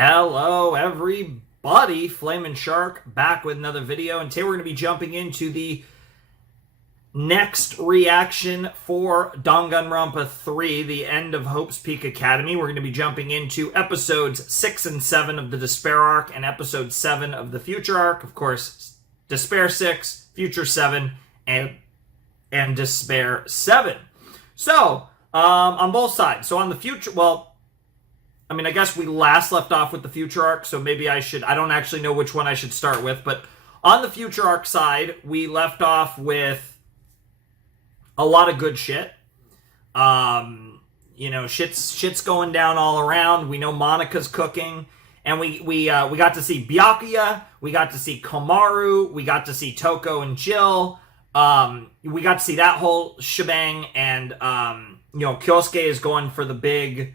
Hello everybody, Flamin' Shark back with another video, and today we're going to be jumping into the next reaction for Danganronpa 3, the end of Hope's Peak Academy. We're going to be jumping into episodes 6 and 7 of the Despair arc and episode 7 of the Future arc. Of course, Despair 6, Future 7, and Despair 7. So, on both sides. So on the Future, I guess we last left off with the Future arc, so maybe I don't actually know which one I should start with, but on the Future arc side, we left off with a lot of good shit. Shit's going down all around. We know Monika's cooking, and we got to see Byakuya, we got to see Komaru, we got to see Toko and Jill, we got to see that whole shebang, and Kyosuke is going for the big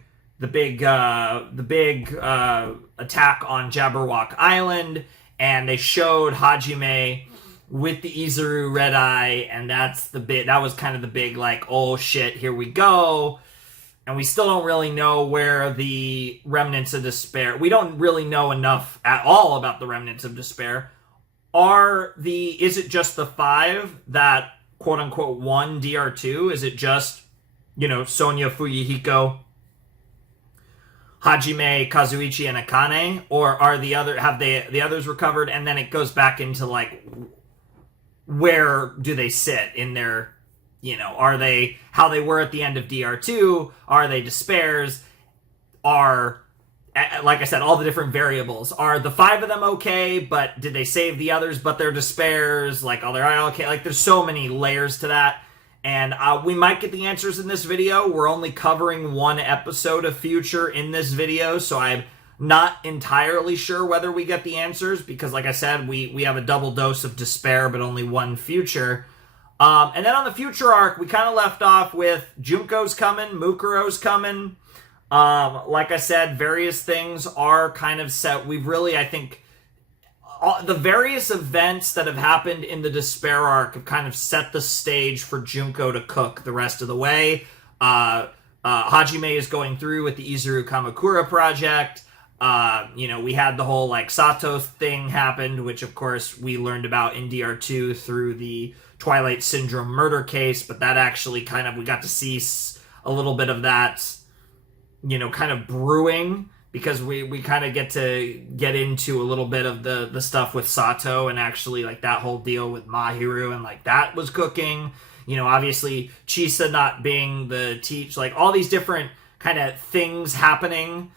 attack on Jabberwock Island, and they showed Hajime with the Izuru red eye, and that was kind of the big, like, oh shit, here we go. And we still don't really know where the remnants of despair, we don't really know enough at all about the remnants of despair. Is it just the 5 that quote unquote won DR2? Is it just, Sonya, Fuyuhiko, Hajime, Kazuichi, and Akane, or have the others recovered? And then it goes back into, like, where do they sit in their, are they how they were at the end of DR2? Are they despairs? Like I said, all the different variables. Are the 5 of them okay, but did they save the others, but they're despairs? Like, are they okay? Like, there's so many layers to that. And we might get the answers in this video. We're only covering one episode of Future in this video, so I'm not entirely sure whether we get the answers, because like I said, we have a double dose of despair, but only one Future. And then on the Future arc, we kind of left off with Junko's coming, Mukuro's coming. Like I said, various things are kind of set. We've really, I think, the various events that have happened in the Despair arc have kind of set the stage for Junko to cook the rest of the way. Hajime is going through with the Izuru Kamakura project. We had the whole, like, Sato thing happened, which of course we learned about in DR2 through the Twilight Syndrome murder case, but that actually we got to see a little bit of that, kind of brewing, because we kind of get into a little bit of the stuff with Sato, and actually, like, that whole deal with Mahiru, and, like, that was cooking. Obviously, Chisa not being the like, all these different kind of things happening,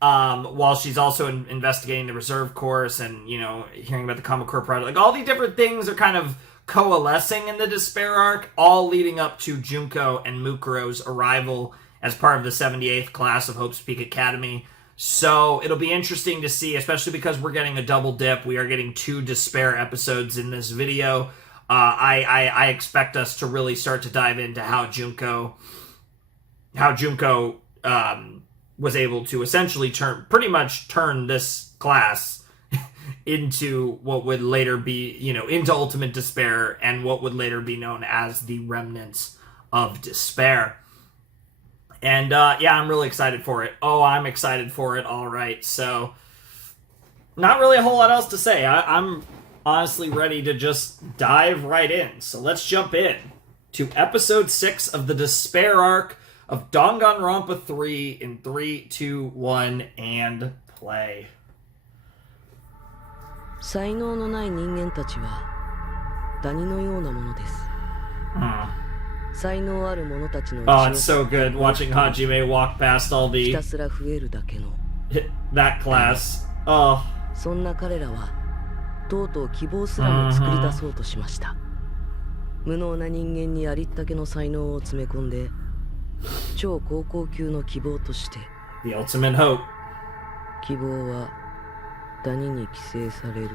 while she's also investigating the reserve course, and, hearing about the Kamakura project. Like, all these different things are kind of coalescing in the Despair arc, all leading up to Junko and Mukuro's arrival as part of the 78th class of Hope's Peak Academy. So it'll be interesting to see, especially because we're getting a double dip. We are getting 2 Despair episodes in this video. I expect us to really start to dive into how Junko was able to essentially pretty much turn this class into what would later be, into Ultimate Despair, and what would later be known as the Remnants of Despair. And, I'm really excited for it. Oh, I'm excited for it, all right. So, not really a whole lot else to say. I'm honestly ready to just dive right in. So let's jump in to episode 6 of the Despair arc of Danganronpa 3 in 3, 2, 1, and play. 才能のない人間たちはダニのようなものです。才能ある者たちの Oh, it's so good watching Hajime walk past all ひ the たすら増えるだけの that class. Oh, そんな彼らはとうとう希望すらも作り出そうとしました。無能な人間にありったけの才能を詰め込んで超高校級の希望として the ultimate hope. 希望はダニに寄生される。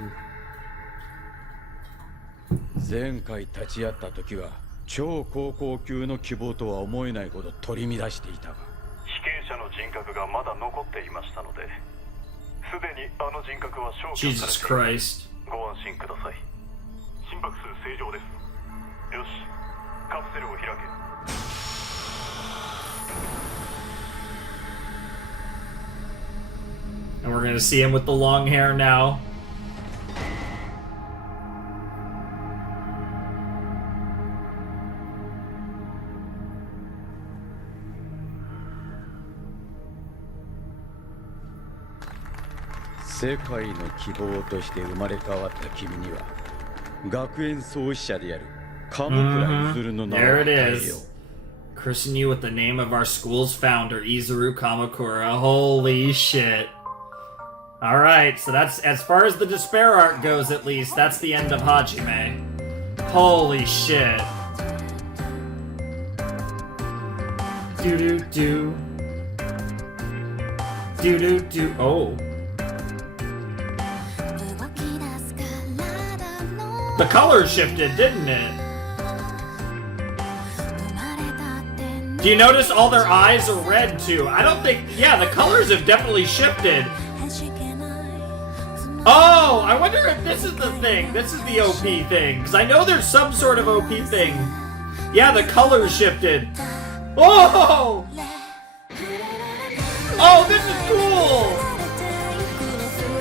前回立ち会った時は超高校級の希望とは思えないほど取り乱していたが、被験者の人格がまだ残っていましたので、すでにあの人格は消去さ Jesus れている。 Christ. ご安心ください。心拍数正常です。よし、カプセルを開け。And we're gonna see him with the long hair now. There it is. Christen you with the name of our school's founder, Izuru Kamakura. Holy shit. Alright, so that's, as far as the Despair arc goes at least, that's the end of Hajime. Holy shit. Do-do-do. Do-do-do. Oh. The color shifted, didn't it? Do you notice all their eyes are red too? I don't think... Yeah, the colors have definitely shifted. Oh, I wonder if this is the thing. This is the OP thing. Because I know there's some sort of OP thing. Yeah, the colors shifted. Oh! Oh, this is cool!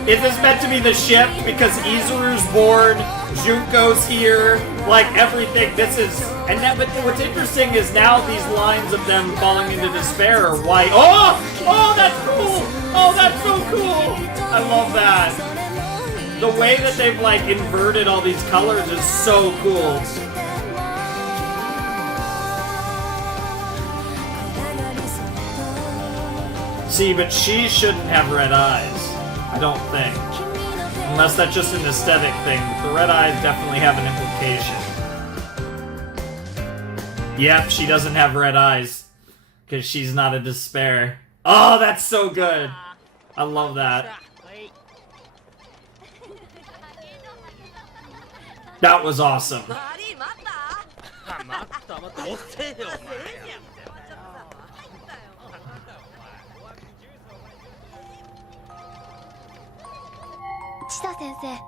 Is this meant to be the shift? Because Izuru's born, Junko's here, like everything. This is... And that, but what's interesting is now these lines of them falling into despair are white. Oh! Oh, that's cool! Oh, that's so cool! I love that. The way that they've, like, inverted all these colors is so cool. See, but she shouldn't have red eyes. I don't think. Unless that's just an aesthetic thing. But the red eyes definitely have an implication. Yep, she doesn't have red eyes. Because she's not a despair. Oh, that's so good. I love that. That was awesome. Chita sensei,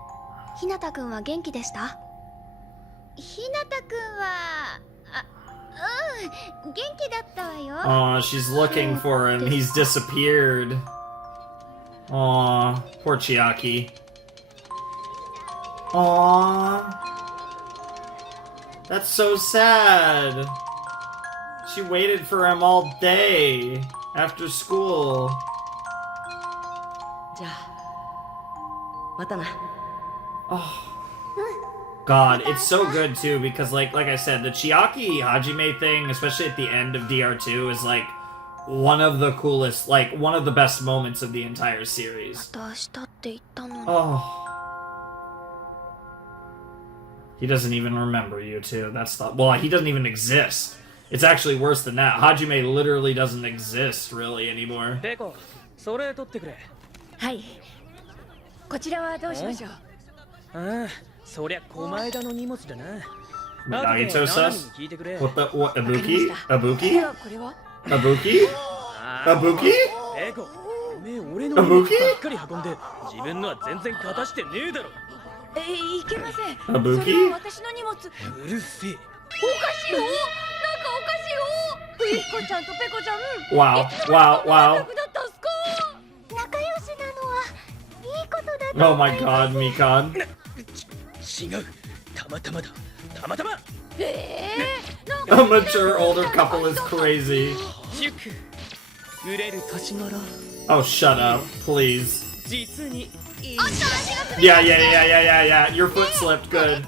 Hinata-kun wa genki deshita? Hinata-kun wa... genki datta wa yo. Aw, she's looking for him. He's disappeared. Aw, poor Chiaki. Aw. That's so sad. She waited for him all day after school. Oh. God, it's so good too because like I said, the Chiaki Hajime thing, especially at the end of DR2, is like one of the coolest, like one of the best moments of the entire series. Oh. He doesn't even remember you too. That's the... Well, he doesn't even exist. It's actually worse than that. Hajime literally doesn't exist really anymore. Nagito-san? What the... What? Ibuki? Ibuki? Ibuki? Ibuki? Ibuki? Ibuki? Wow, wow, wow. Oh my god, Mikan. A mature older couple is crazy. Oh, shut up, please. Yeah. Your foot slipped. Good.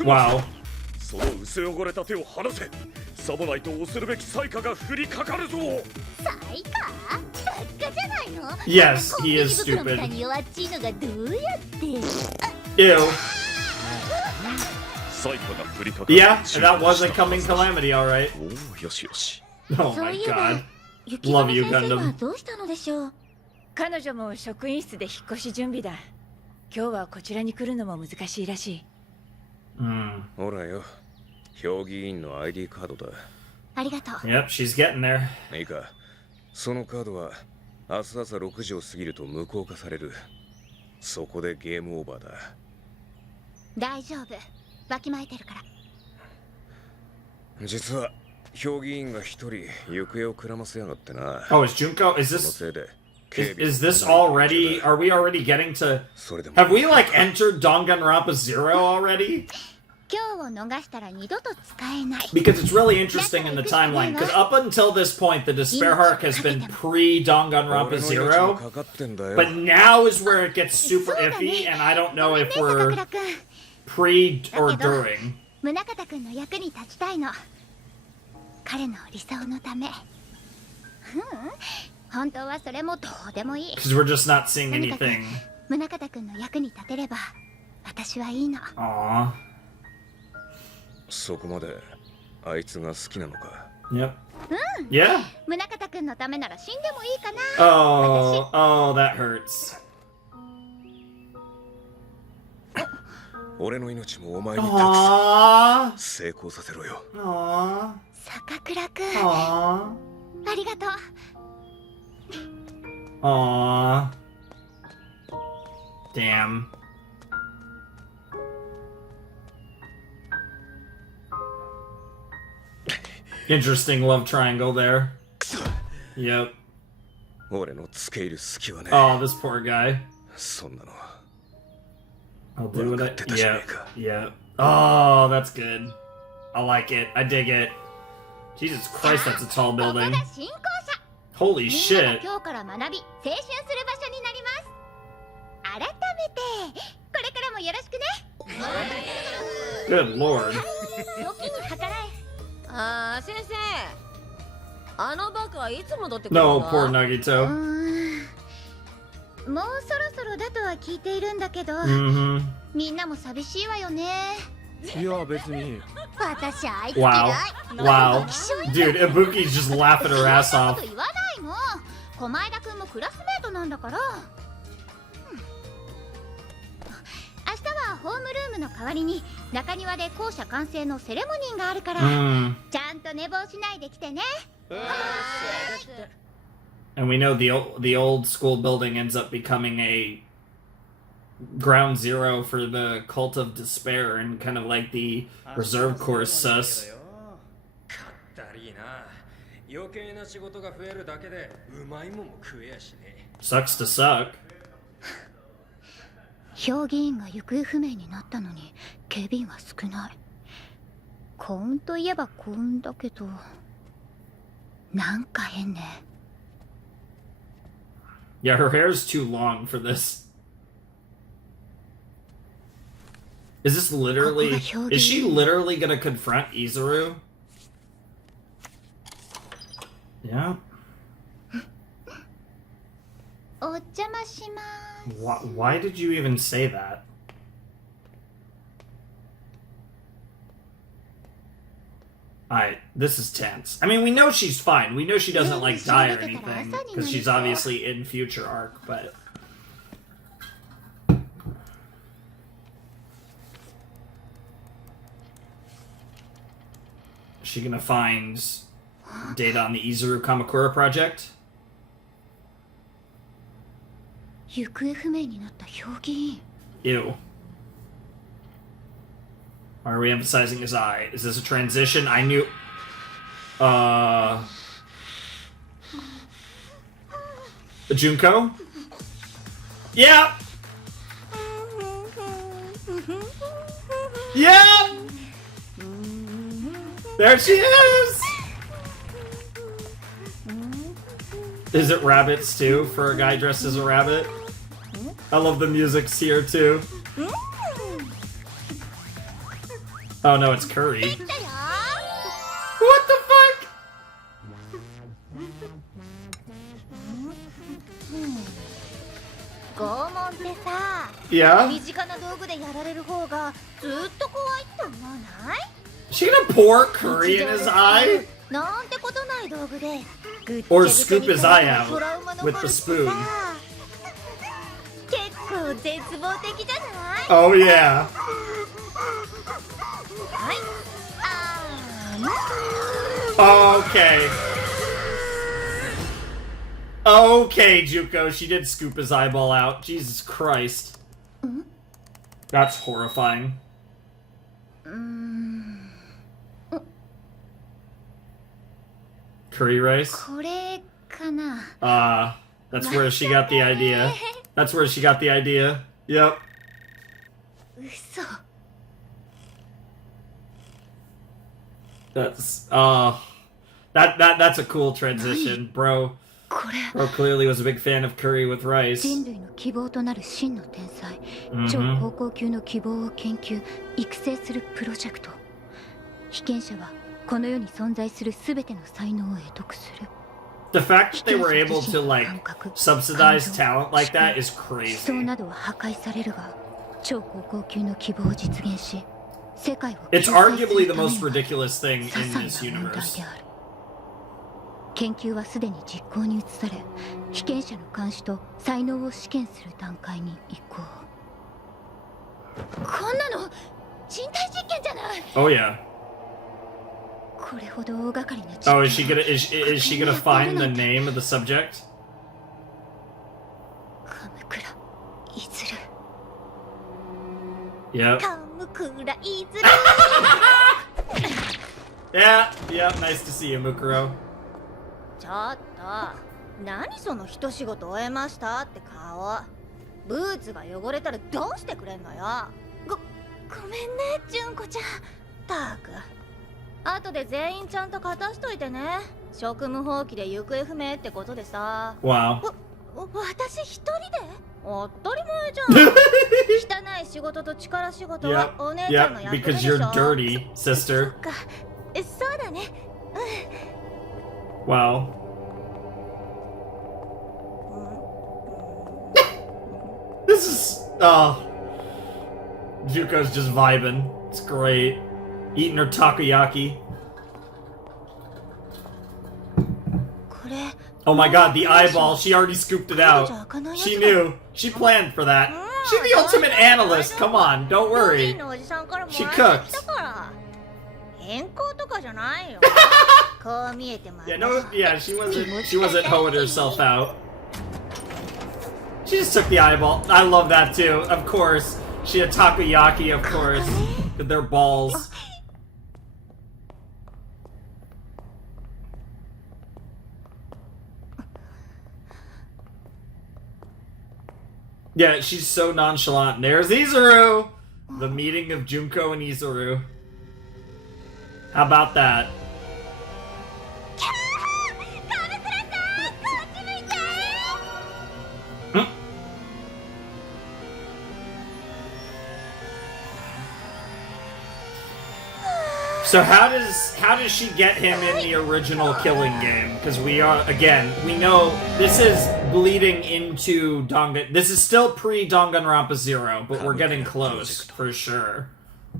Wow. Yes, he is stupid. Ew. Yeah, that was a coming calamity, alright. Oh my god. Love you, Gundam. 彼女も職員室で引っ越し準備だ。今日はこちらに来るのも難しいらしい。ほらよ、評議員の ID カードだ。ありがとう。Yep, she's getting there. いいか、そのカードは明日朝6時を過ぎると無効化される。そこでゲームオーバーだ。大丈夫。わきまえてるから。実は評議員が一人行方をくらませやがってな。 Oh, is Junko? Is その this せいで is this already? Are we already getting to? それでも Have we like entered Danganronpa 0 already? 今日を逃したら二度と使えない。 Because it's really interesting in the timeline. Because up until this point, the Despair Arc has been pre 俺 Danganronpa の命も 0, かかってんだよ。 but now is where it gets super iffy, and I don't know if 坂 we're 倉くん、 pre or during. 宗像くんの役に立ちたいの。彼の理想のため。本当はそれもどうでもいい。 Because we're just not seeing とにかく anything. 宗像くんの役に立てれば私はいいの。 Aww. そこまであいつが好きなのか。 Yep. Yeah. 宗像くんのためなら死んでもいいかな。 Oh, oh, that hurts. 俺の命もお前に託 Aww. す。成功させろよ。 Aww. 坂倉くん、 Aww. ありがとう。 Aww. Damn. Interesting love triangle there. Yep. 俺のつけ入る隙はね。 Oh, this poor guy. そんなの I'll do with it. 分かってたじゃね Yep. えか。 Yep. Oh, that's good. I like it. I dig it. Jesus Christ, that's a tall ここ building. が新校舎。 Holy みんな shit. が今日から学び、青春する場所になります。改めて、これからもよろしくね。 Good lord. 時に計らえ。ああ、先生。あのバカはいつ戻ってくる No, の poor Nagito. もうそろそろだとは聞いているんだけど、 Mm-hmm. みんなも寂しいわよね。いや別に。私あいつ Wow. 嫌い。 Wow. Dude, Ibuki's just laughing her ass そんな off. こと言わないの。狛江田くんもクラスメートなんだから。明日はホームルームの代わりに中庭で校舎完成のセレモニーがあるから、 Mm. ちゃんと寝坊しないで来てね。 And we know the old school building ends up becoming a ground zero for the cult of despair and kind of like the reserve corps sus. だりーな。余計な仕事が増えるだけでうまいもんも食えやしね。 Sucks to suck. 評議員が行方不明になったのに警備員は少ない。幸運といえば幸運だけど、なんか変ね。 Yeah, her hair's too long for this. Is this literally... Is she literally gonna confront Izuru? Yeah. お邪魔します。 Why did you even say that? This is tense. I mean, we know she's fine. We know she doesn't, like, die or anything. Because she's obviously in future arc, but... Is she gonna find data on the Izuru Kamakura project? 行方不明になった評議員。 Ew. Why are we emphasizing his eye? Is this a transition? I knew... Junko? Yeah! Yeah! There she is! Is it rabbits too, for a guy dressed as a rabbit? I love the music's here too. Oh no, it's curry. できたよ。 What the fuck? 拷問ってさ、 Yeah? 身近な道具でやられる方がずっと怖いって思わない？ Is she gonna pour curry in his eye? なんてことない道具で。 Or scoop his eye out with the spoon. 結構絶望的じゃない？ Oh yeah. はい。Okay. Okay, Junko, she did scoop his eyeball out. Jesus Christ. That's horrifying. Curry rice? これかな。 That's where she got the idea. That's where she got the idea. Yep. 嘘。 That's that's a cool transition, bro. これ Bro clearly was a big fan of curry with rice. 人類の希望となる真の天才、超高校級の希望を研究育成するプロジェクト。被験者はこの世に存在するすべての才能を得得する。 The fact that they were able to like subsidize talent like that is 思 crazy. 想などは破壊されるが、超高校級の希望を実現し、世界を It's 救済す arguably る the ため most には ridiculous thing in 些細 this な問題 universe. である。研究はすでに実行に移され、被験者の監視と才能を試験する段階に移行。こんなの人体実験じゃない。 Oh yeah. これほど大掛かりな実験 Oh, is she gonna find the name of the subject? カムクライズル。 Yep. カムクライズル。 Yeah, yeah, nice to see you, Mukuro. ちょっと何その一仕事終えましたって顔。ブーツが汚れたらどうしてくれんのよ。ごめんね純子ちゃん。たく後で全員ちゃんと片しといてね。職務放棄で行方不明ってことでさ。 Wow. 私一人で当たり前じゃん。汚い仕事と力仕事は Yep, お姉ちゃんの yep, 役目 because でしょ。 you're dirty, sister. そっかそうだね。 Wow. This is Junko's just vibing. It's great. Eating her takoyaki. これ Oh my god, the eyeball. She already scooped it out. She knew. She planned for that. She's the ultimate analyst. Come on, don't worry. She cooked. 変更とかじゃないよ。こう見えても Yeah, no, yeah, she wasn't hoeing herself out. She just took the eyeball. I love that too. Of course. She had takoyaki, of course. With their balls. Yeah, she's so nonchalant. There's Izuru! The meeting of Junko and Izuru. How about that? So how does she get him in the original Killing game? Because we know this is bleeding into this is still pre-Danganronpa 0, but we're getting close for sure.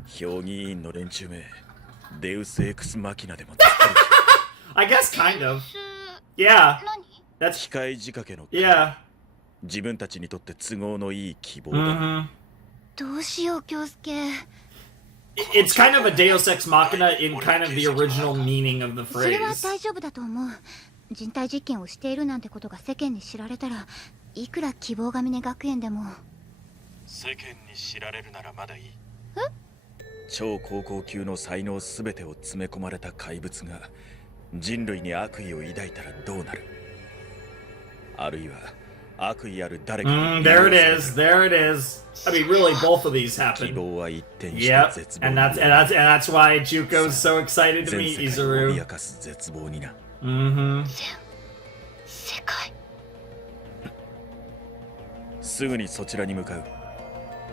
評議員の連中め、デウスエクスマキナでも I guess kind of. Yeah. That's 機械仕掛けの yeah. 自分たちにとって都合のいい希望だ。Mm-hmm. どうしよう京介。 It's kind of a Deus Ex Machina in kind of the original meaning of the それは phrase. 大丈夫だと思う。人体実験をしているなんてことが世間に知られたら、いくら希望ヶ峰学園でも。世間に知られるならまだいい。超高校級の才能すべてを詰め込まれた怪物が人類に悪意を抱いたらどうなる。あるいは悪意ある誰かに。There it is. There it is. I mean, really, both of these 希 happen. 望は一転して Yep, 絶望 and に that's why Junko's so excited to 全 meet 世界を Izuru. 脅かす絶望にな。Mm-hmm. 世界。すぐにそちらに向かう。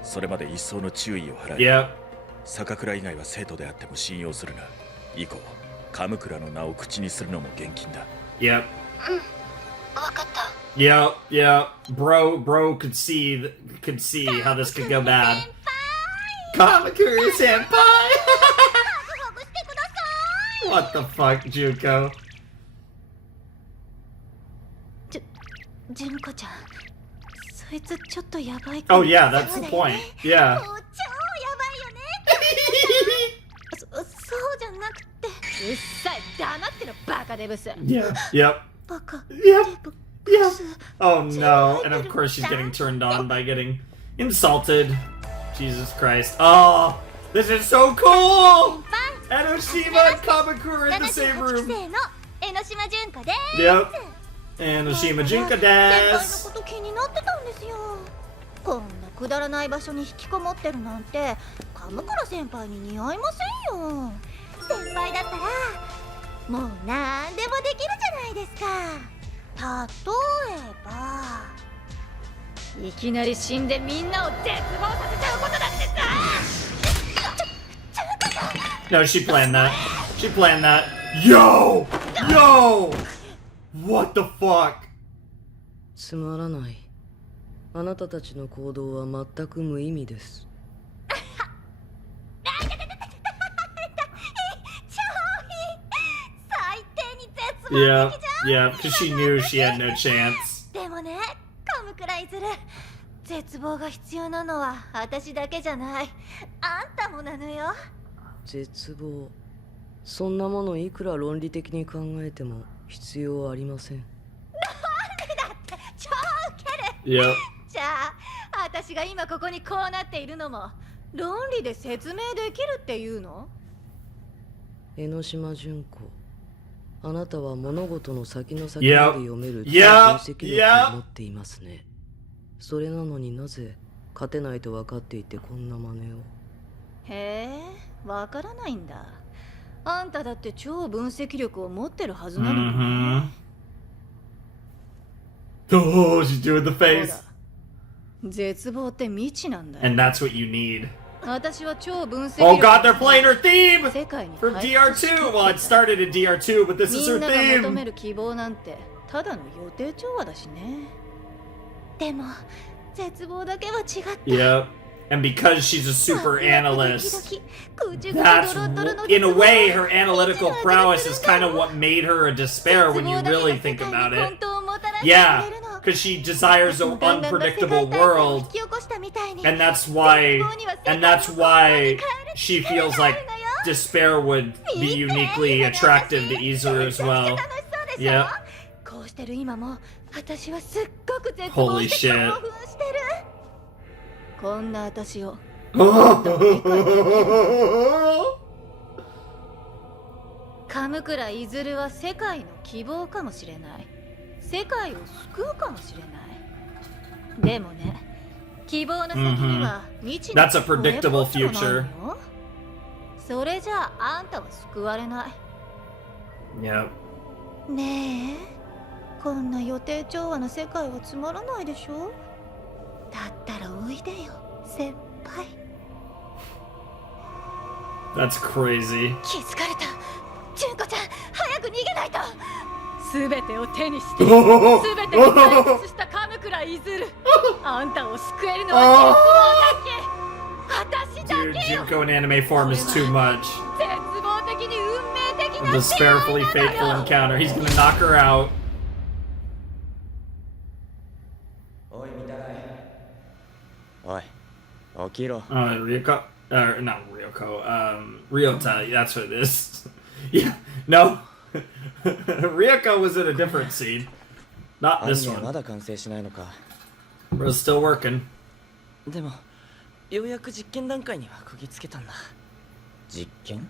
それまで一層の注意を払え。 Yep. 坂倉以外は生徒であっても信用するな。以降、カムクラの名を口にするのも厳禁だ。 Yep. わかった。 Yep. Yep. Bro could see how this could go bad. Kamakura senpai. What the fuck, Junko? 純子ちゃん、そいつちょっとやばいかも。 Oh yeah, that's the point. Yeah. もう超やばいよね。そうじゃなくて。うっさい、黙ってろバカデブス。 Yeah. Yep. バカ。 Yep. Yep. Oh no. And of course she's getting turned on by getting insulted. Jesus Christ. Oh, this is so cool! Enoshima and Kamakura in the same room. 江ノ島純子です。 Yep. And Oshima Junko 先輩の des. こと気になってたんですよ。こんなくだらない場所に引きこもってるなんて鎌倉先輩に似合いませんよ。先輩だったらもうなんでもできるじゃないですか。例えばいきなり死んでみんなを絶望させちゃうことだってさ。 No, she planned that. She planned that. Yo! Yo! What the fuck? つまらない。あなたたちの行動は全く無意味です。最低に絶望 Yeah, 的じゃん。 yeah, because she knew she had no chance. でもね、鎌倉いずる、絶望が必要なのは私だけじゃない、あんたもなのよ。絶望。そんなものいくら論理的に考えても必要ありません。論理だって超ウケる。 Yep. じゃあ私が今ここにこうなっているのも論理で説明できるっていうの？江ノ島純子、あなたは物事の先の先まで読める分析力を持っていますね。それなのになぜ勝てないと分かっていてこんな真似を。へえ、わからないんだ。あんただって超分析力を持ってるはずなのにね。Oh, she's doing the ほ face. ら、絶望って未知なんだよ。 And that's what you need. 私は超分析 Oh 力 god, they're playing her theme 世界に from 排出して DR2. Well, it started in DR2, but this み is ん her なが求め theme. る希望なんてただの予定調和だしね。でも絶望だけは違った。 Yep. And because she's a super ワクワクドキド analyst, キぐじゅぐじゅ that's ドロドロの in a 絶望 way her analytical 未知の味が prowess する is んだ kind of what made her a despair when you 絶望だけが really 世 think 界に about 混 it. 沌をもたらしてく Yeah, れるの。 because she desires an ガンガンと世界 unpredictable 大戦を world, 引き起こしたみたいに and that's why she feels like despair would be uniquely attractive to Izuru as well. 楽しそうでしょ？ Yeah. こうしてる今も私はすっごく絶望 Holy して shit. 興奮してる。こんな私を Oh 鎌倉いずるは世界の希望かもしれない。世界を救うかもしれない。でもね、希望の先には未知の That's a predictable future. それじゃああんたは救われない。 Yep. ねえ、こんな予定調和な世界はつまらないでしょ？だったらおいでよ、先輩。 That's crazy. 気づかれた。純子ちゃん、早く逃げないと。すべてを手にして、すべてを解決した鎌倉いずる。あんたを救えるのは絶望だけ。私だ Dude, けよ。 Junko in anime form is too much. 絶望的に運命的な Despairfully 出会いな fateful のよ。 encounter. He's gonna knock her out. おい見たらい。おい、起きろ。Ryoko? Not Ryoko. Ryota. That's what it is. Yeah. No. Ryoko was in a different scene. Not アニ this メはま one. だ完成しないのか。 Bro's still working. でもようやく実験段階にはこぎつけたんだ。実験？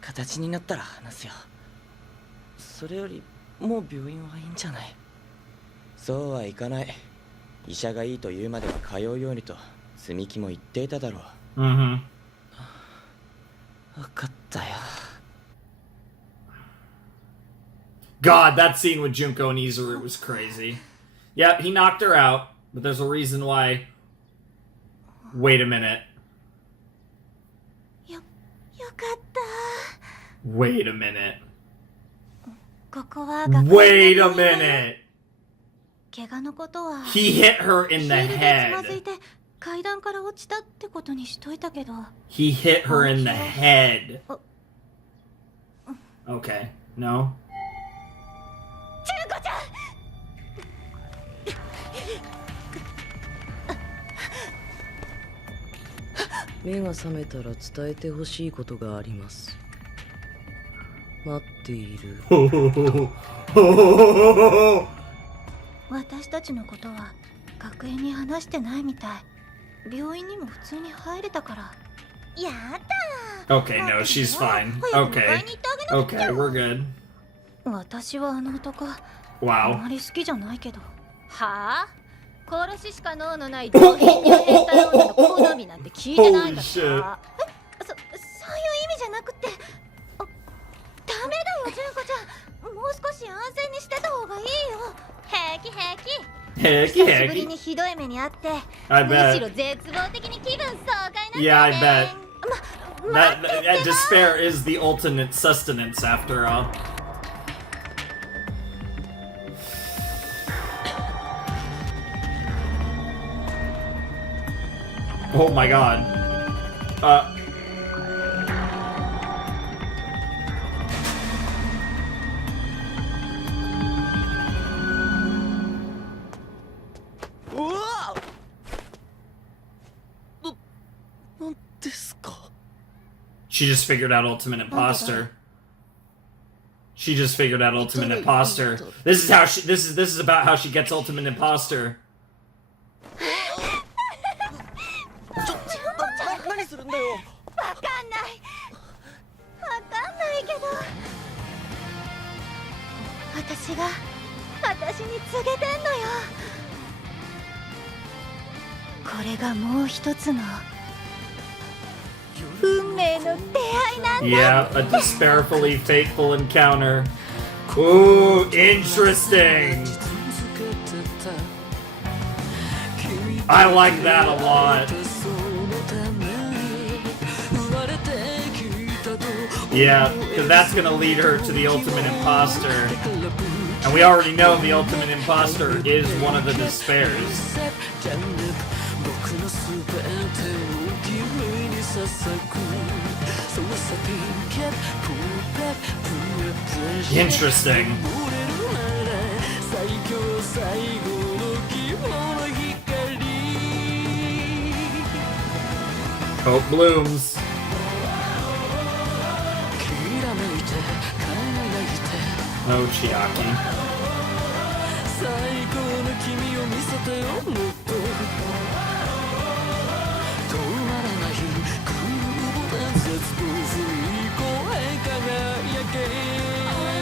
形になったら話すよ。それよりもう病院はいいんじゃない？そうはいかない。医者がいいと言うまでは通うようにと積み木も言っていただろう。Mm-hmm. 分かったよ。 God, that scene with Junko and Izuru was crazy. Yep, he knocked her out, but there's a reason why. Wait a minute. よかった。 Wait a minute. ここは学園 Wait a だね。 minute. 怪我のことは He hit her ヒ in ー the ルでつまずい head. て階段から落ちたってことにしといたけど。 He hit her in the head. Oh. Okay. No? 純子ちゃん。目が覚めたら伝えてほしいことがあります。待っている。私たちのことは学園に話してないみたい。病院にも普通に入れたから。やだ。 Okay, no, she's fine. 早く迎え Okay. に行ってあげなきゃ。 Okay, we're good. 私はあの男あ Wow. まり好きじゃないけど。はあ、殺ししか脳のない上品な変態女の好みなんて聞いてないんだから。そういう意味じゃなくて、ダメだよ純子ちゃん、もう少し安静にしてた方がいいよ。平気平気。久しぶりにひどい目にあって、むしろ絶望的に気分爽快なんだよね。 Yeah, I bet. That despair is the ultimate sustenance after all. Oh my god. She just figured out Ultimate Imposter. She just figured out Ultimate Imposter. This is how she. This is about how she gets Ultimate Imposter. 何するんだよ。わかんないけど、私に告げてんのよ。これがもう一つの運命の出会いなんだ。 Yeah, a despairfully fateful encounter. Ooh, interesting. I like that a lot. Yeah, because that's gonna lead her to the Ultimate Imposter. And we already know the Ultimate Imposter is one of the despairs. Interesting. Hope blooms. Oh, Chiaki.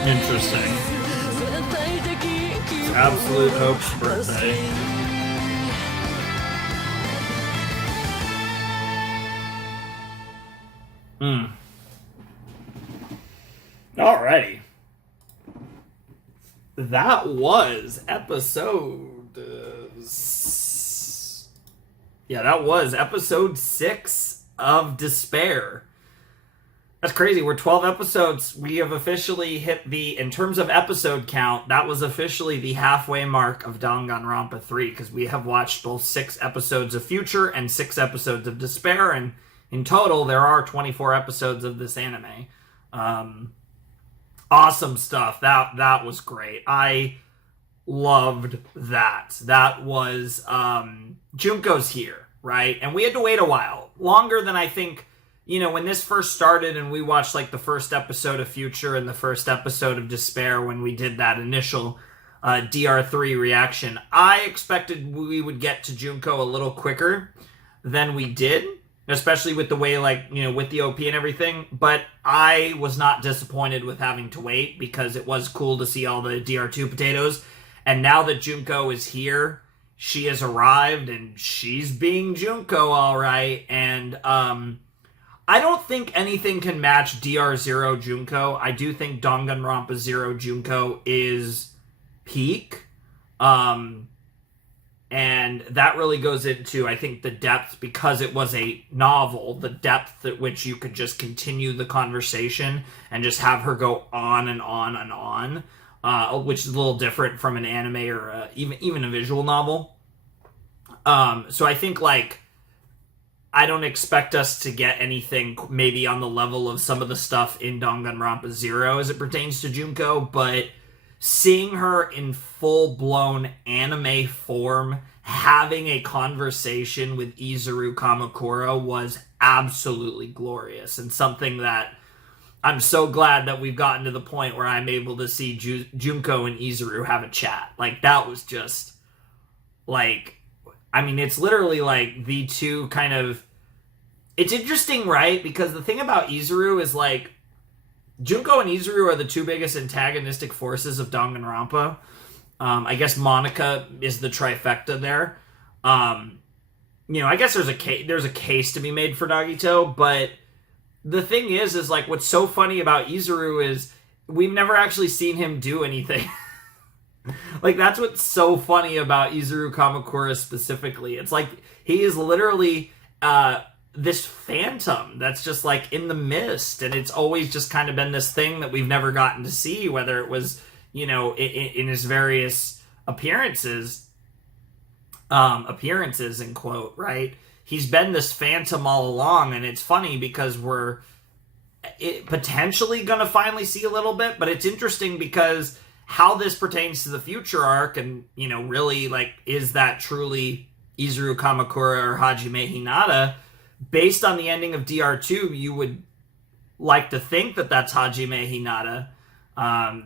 Interesting. It's Absolute Hope's birthday. Alrighty. That was episode... that was episode 6 of Despair. That's crazy. We're 12 episodes. We have officially hit in terms of episode count, that was officially the halfway mark of Danganronpa 3, because we have watched both 6 episodes of Future and 6 episodes of Despair, and in total, there are 24 episodes of this anime. Awesome stuff. That was great. I loved that. That was Junko's here, right? And we had to wait a while, longer than I think. You know, when this first started and we watched like the first episode of Future and the first episode of Despair, when we did that initial DR3 reaction, I expected we would get to Junko a little quicker than we did, especially with the way, like, you know, with the OP and everything. But I was not disappointed with having to wait, because it was cool to see all the DR2 potatoes. And now that Junko is here, she has arrived and she's being Junko all right. And I don't think anything can match DR0 Junko. I do think Danganronpa 0 Junko is peak. And that really goes into, I think, the depth, because it was a novel, the depth at which you could just continue the conversation and just have her go on and on and on, which is a little different from an anime or even a visual novel. So I think, like, I don't expect us to get anything maybe on the level of some of the stuff in Danganronpa 0 as it pertains to Junko, but seeing her in full-blown anime form, having a conversation with Izuru Kamakura, was absolutely glorious, and something that I'm so glad that we've gotten to the point where I'm able to see Junko and Izuru have a chat. Like, that was just, like, I mean, it's literally like the two kind of... It's interesting, right? Because the thing about Izuru is, like, Junko and Izuru are the two biggest antagonistic forces of Danganronpa. I guess Monica is the trifecta there. I guess there's a case to be made for Nagito, but the thing is like what's so funny about Izuru is we've never actually seen him do anything. Like, that's what's so funny about Izuru Kamakura specifically. It's like he is literally this phantom that's just like in the mist, and it's always just kind of been this thing that we've never gotten to see, whether it was, in his various appearances in quote, right? He's been this phantom all along, and it's funny because we're potentially going to finally see a little bit, but it's interesting because how this pertains to the future arc, and, really, like, is that truly Izuru Kamakura or Hajime Hinata? Based on the ending of DR2, you would like to think that that's Hajime Hinata,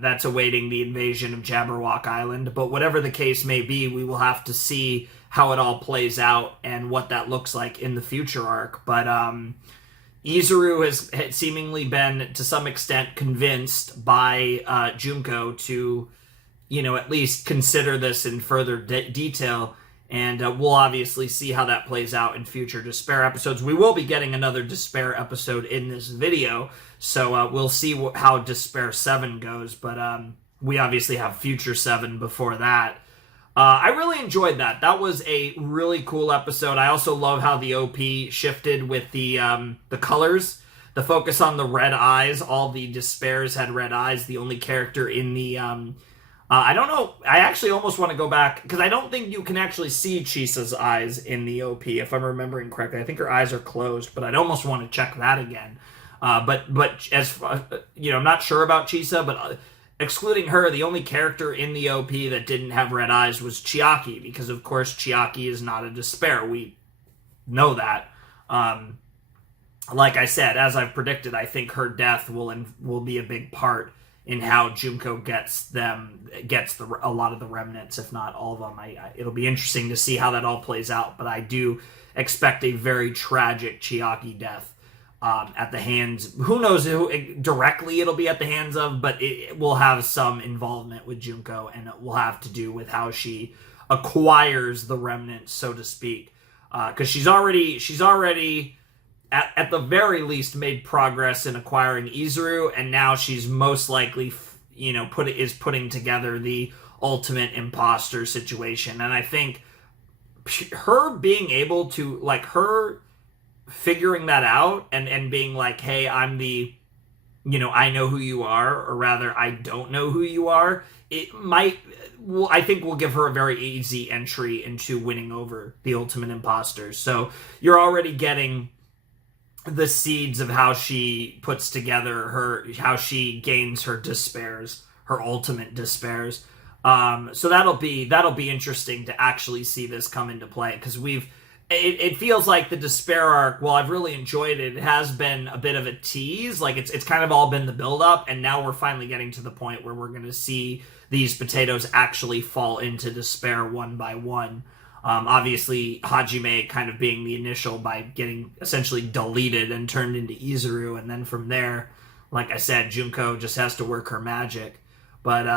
that's awaiting the invasion of Jabberwock Island, but whatever the case may be, we will have to see how it all plays out and what that looks like in the future arc. But Izuru has seemingly been, to some extent, convinced by Junko to, at least consider this in further detail, and we'll obviously see how that plays out in future Despair episodes. We will be getting another Despair episode in this video, so we'll see how Despair 7 goes, but we obviously have Future 7 before that. I really enjoyed that. That was a really cool episode. I also love how the OP shifted with the colors. The focus on the red eyes. All the Despairs had red eyes. The only character in the... I don't know. I actually almost want to go back, because I don't think you can actually see Chisa's eyes in the OP, if I'm remembering correctly. I think her eyes are closed, but I'd almost want to check that again. But as I'm not sure about Chisa, but... excluding her, the only character in the OP that didn't have red eyes was Chiaki, because of course Chiaki is not a Despair. We know that. Like I said, as I've predicted, I think her death will be a big part in how Junko gets a lot of the remnants, if not all of them. It'll be interesting to see how that all plays out, but I do expect a very tragic Chiaki death. At the hands, who knows who directly it'll be at the hands of, but it will have some involvement with Junko, and it will have to do with how she acquires the remnants, so to speak. Because she's already at the very least made progress in acquiring Izuru, and now she's most likely, putting together the ultimate imposter situation. And I think her being able to, like, her figuring that out and being like, hey, I'm the, I know who you are, or rather, I don't know who you are, I think will give her a very easy entry into winning over the ultimate imposters. So you're already getting the seeds of how she puts together how she gains her despairs, her ultimate despairs. So that'll be interesting to actually see this come into play, because it feels like the Despair arc, while I've really enjoyed it, it has been a bit of a tease. Like, it's kind of all been the build-up, and now we're finally getting to the point where we're going to see these potatoes actually fall into Despair one by one. Obviously, Hajime kind of being the initial by getting essentially deleted and turned into Izuru, and then from there, like I said, Junko just has to work her magic. But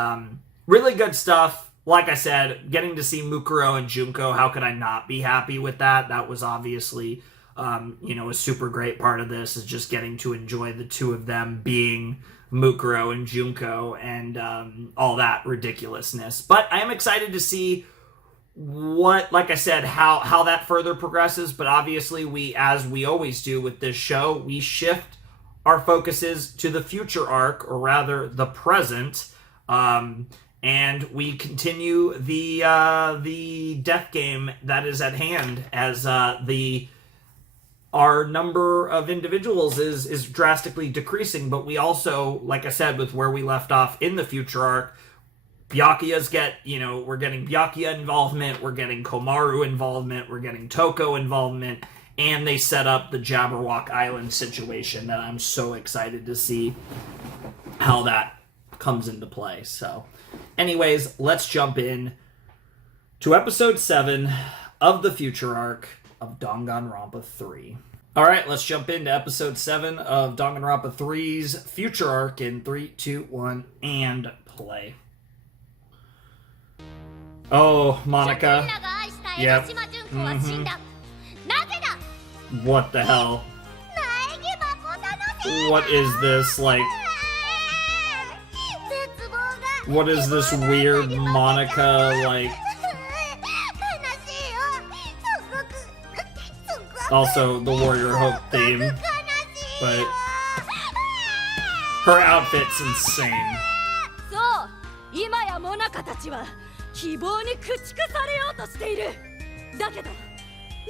really good stuff. Like I said, getting to see Mukuro and Junko, how could I not be happy with that? That was obviously, a super great part of this, is just getting to enjoy the two of them being Mukuro and Junko and all that ridiculousness. But I am excited to see like I said, how that further progresses. But obviously, as we always do with this show, we shift our focuses to the future arc, or rather the present. And we continue the death game that is at hand, as our number of individuals is drastically decreasing. But we also, like I said, with where we left off in the future arc, we're getting Byakuya involvement, we're getting Komaru involvement, we're getting Toko involvement, and they set up the Jabberwock Island situation that I'm so excited to see how that comes into play. So anyways, let's jump in to episode 7 of the future arc of Danganronpa 3. Alright, let's jump into episode 7 of Danganronpa 3's future arc in 3, 2, 1, and play. Oh, Monica. Yep. Mm-hmm. What the hell? What is this, like... What is this weird Monica, like... Also, the Warrior Hope theme. But... her outfit's insane. 今やモナカたちは希望に駆逐されようとしている。だけど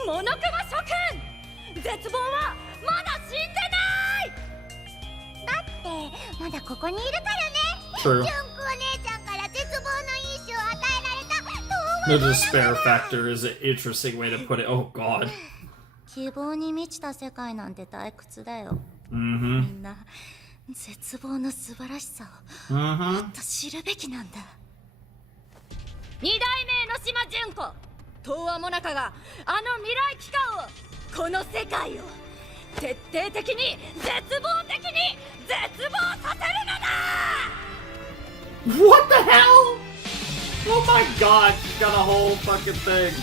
モナカが諸君、絶望はまだ死んでない。だってまだここにいるからね。 True. ジュンコお姉ちゃんから絶望の因子を与えられた。 The despair factor is an interesting way to put it. Oh god. 希望に満ちた世界なんて退屈だよ。み Mm-hmm. んな絶望の素晴らしさを Mm-hmm. もっと知るべきなんだ。二代目の島純子、東亜モナカがあの未来機関を、この世界を徹底的に絶望的に絶望させるのだ。 What the hell? Oh my god, she's got a whole fucking thing.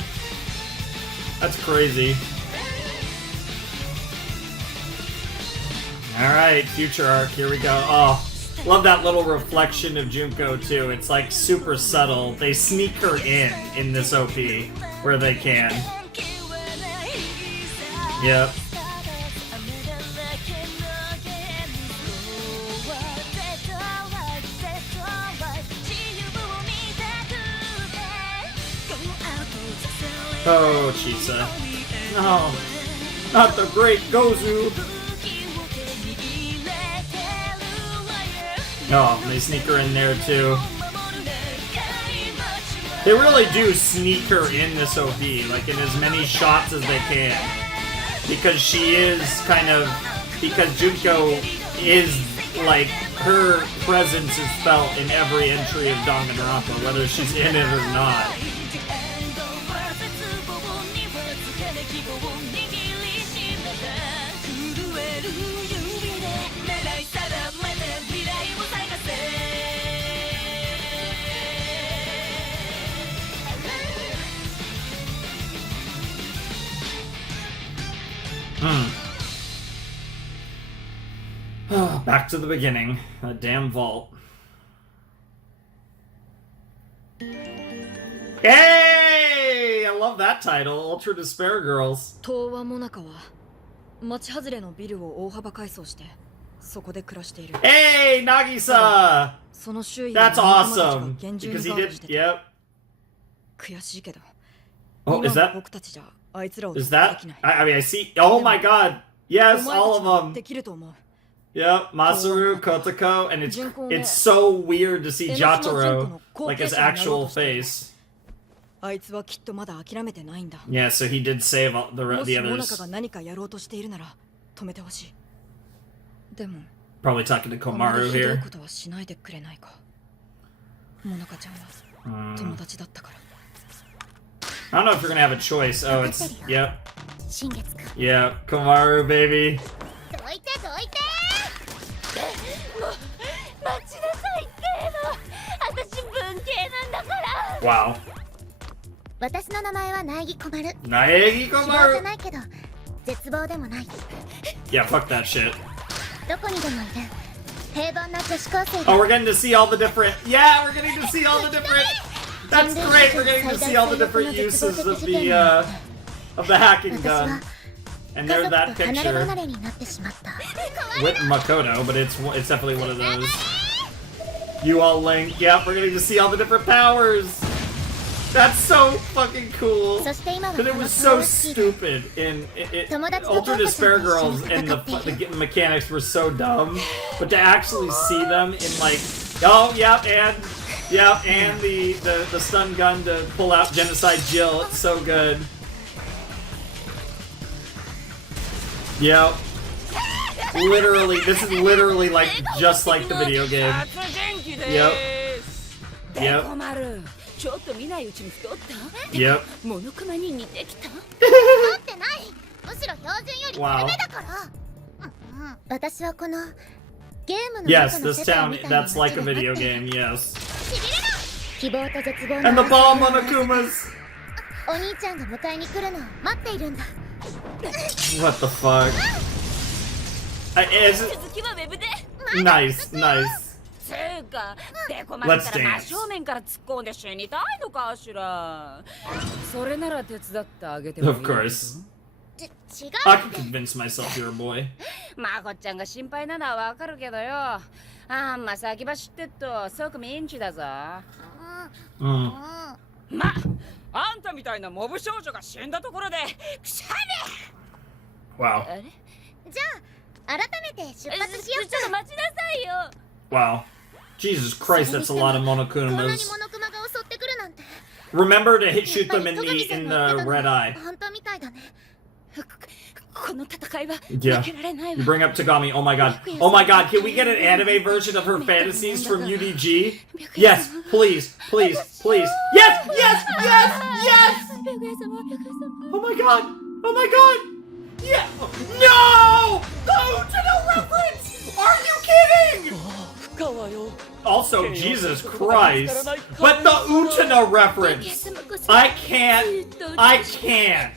That's crazy. Alright, future arc, here we go. Oh, love that little reflection of Junko too. It's like super subtle. They sneak her in this OP where they can. Yep. Oh, Chisa. No, not the great Gozu. Oh, they sneak her in there too. They really do sneak her in this OP, like in as many shots as they can. Because she is kind of... Because Junko is, like, her presence is felt in every entry of Danganronpa, whether she's in it or not. Back to the beginning. A damn vault. Hey! I love that title. Ultra Despair Girls. 東亜モナカは町外れのビルを大幅改装してそこで暮らしている。 Hey, Nagisa! その周囲 That's は仲間たちが awesome. 厳重 Because に he ガード did... してて Yep. 悔しいけど Oh, 今 is の that... 僕たちじゃあいつらを Is 突破で that... きない。 I mean, I see... Oh my god! Yes, お前たち all of は them. できると思う。 Yep, Masaru, Kotoko, and it's so weird to see Jotaro, like his actual face. あいつはきっとまだ諦めてないんだ。 Yeah, so he did save all the も the しモナカ others. が何かやろうとしているなら止めてほしい。でも Probably talking to あまり Komaru ひどい here. ことはしないでくれないか。モナカちゃんは友達だったから。 I don't know if you're gonna have a choice. Oh, it's... Yep. 新月か。 Yep, Komaru, baby. どいてどいて。もう待ちなさいっての。私文系なんだから。 Wow. 私の名前は苗木こまる。 Naegi 希望じゃ Komaru? ないけど絶望でもない。 Yeah, fuck that shit. どこにでもいる平凡な女子高生 Oh, が we're getting to see all the different... Yeah, we're getting to see all the different... That's great, we're getting to see all the different uses of the hacking gun. And 家 there's 族と that 離れ picture 離れになってしまった。 with Makoto, but it's definitely one of those. You all link. Yep, we're getting to see all the different powers. That's so fucking cool. そして今は Because it この was パワ so ースキル stupid in Tomodachi no Ultra Koko-san Despair と一緒に Girls, and 戦っている。 the mechanics were so dumb. But to actually see them in like, oh yep, and the stun gun to pull out Genocide Jill, it's so good. Yep. Literally, this is literally like just like the video game. Yep. Yep. ちょっと見ないうちに太った？ Yep. モノクマに似てきた？持ってない。むしろ標準より Wow. 低めだから、私はこのゲームの Yes, 中の this 世界 town, みたいな that's like a 街で video 待ってい game, る yes. 希望と絶望の And the bomb 争いの Monokumas! お兄ちゃんが迎えに来るのを待っているんだ。 What the fuck? Is it... 続きはウェブで Nice, nice. つうかデコまで Let's から dance. 真正面から突っ込んで死にたいのかしら。それなら手伝ってあげてもいい Of course. 違う I っ can て convince myself you're a boy. まこっちゃんが心配なのはわかるけどよ。あんま先走ってっと即ミンチだぞ。Mm. まあんたみたいなモブ少女が死んだところでくしゃ Wow. み。あれじゃあ改めて出発しようちょっと待ちなさいよ。 Wow. Jesus Christ, that's a lot of こんなに Monokumas. モノクマが襲ってくるなんて Remember to shoot them in the red eye. 本当みたいだね。この戦いは Yeah. 負けられない You わ。 bring up Tagami. Oh my god. Oh my god. Can we get an anime version of her fantasies from UDG? Yes, please, please, please. Yes, yes, yes, yes! Oh my god. Oh my god. Yeah. No! The Utano reference! Are you kidding? 深川よ Also, Jesus Christ. But the Utano reference. I can't. I can't.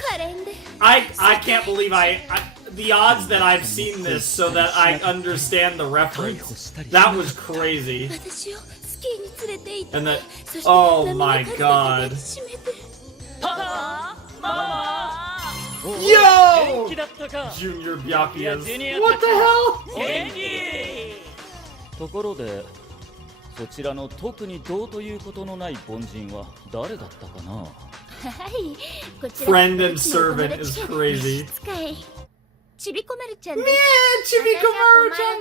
I can't believe the odds that I've seen this so that I understand the reference. That was crazy. 私をスキーに連れて行って And then, oh my god. パパママ Yo! 元気だったか Junior Byakuya's. Junior What the hell? 元気ところでそちらの特にどうということのない凡人は誰だったかなはいこちら Friend and servant is crazy. ちびこまるちゃん Yeah, です Chibikomaru-chan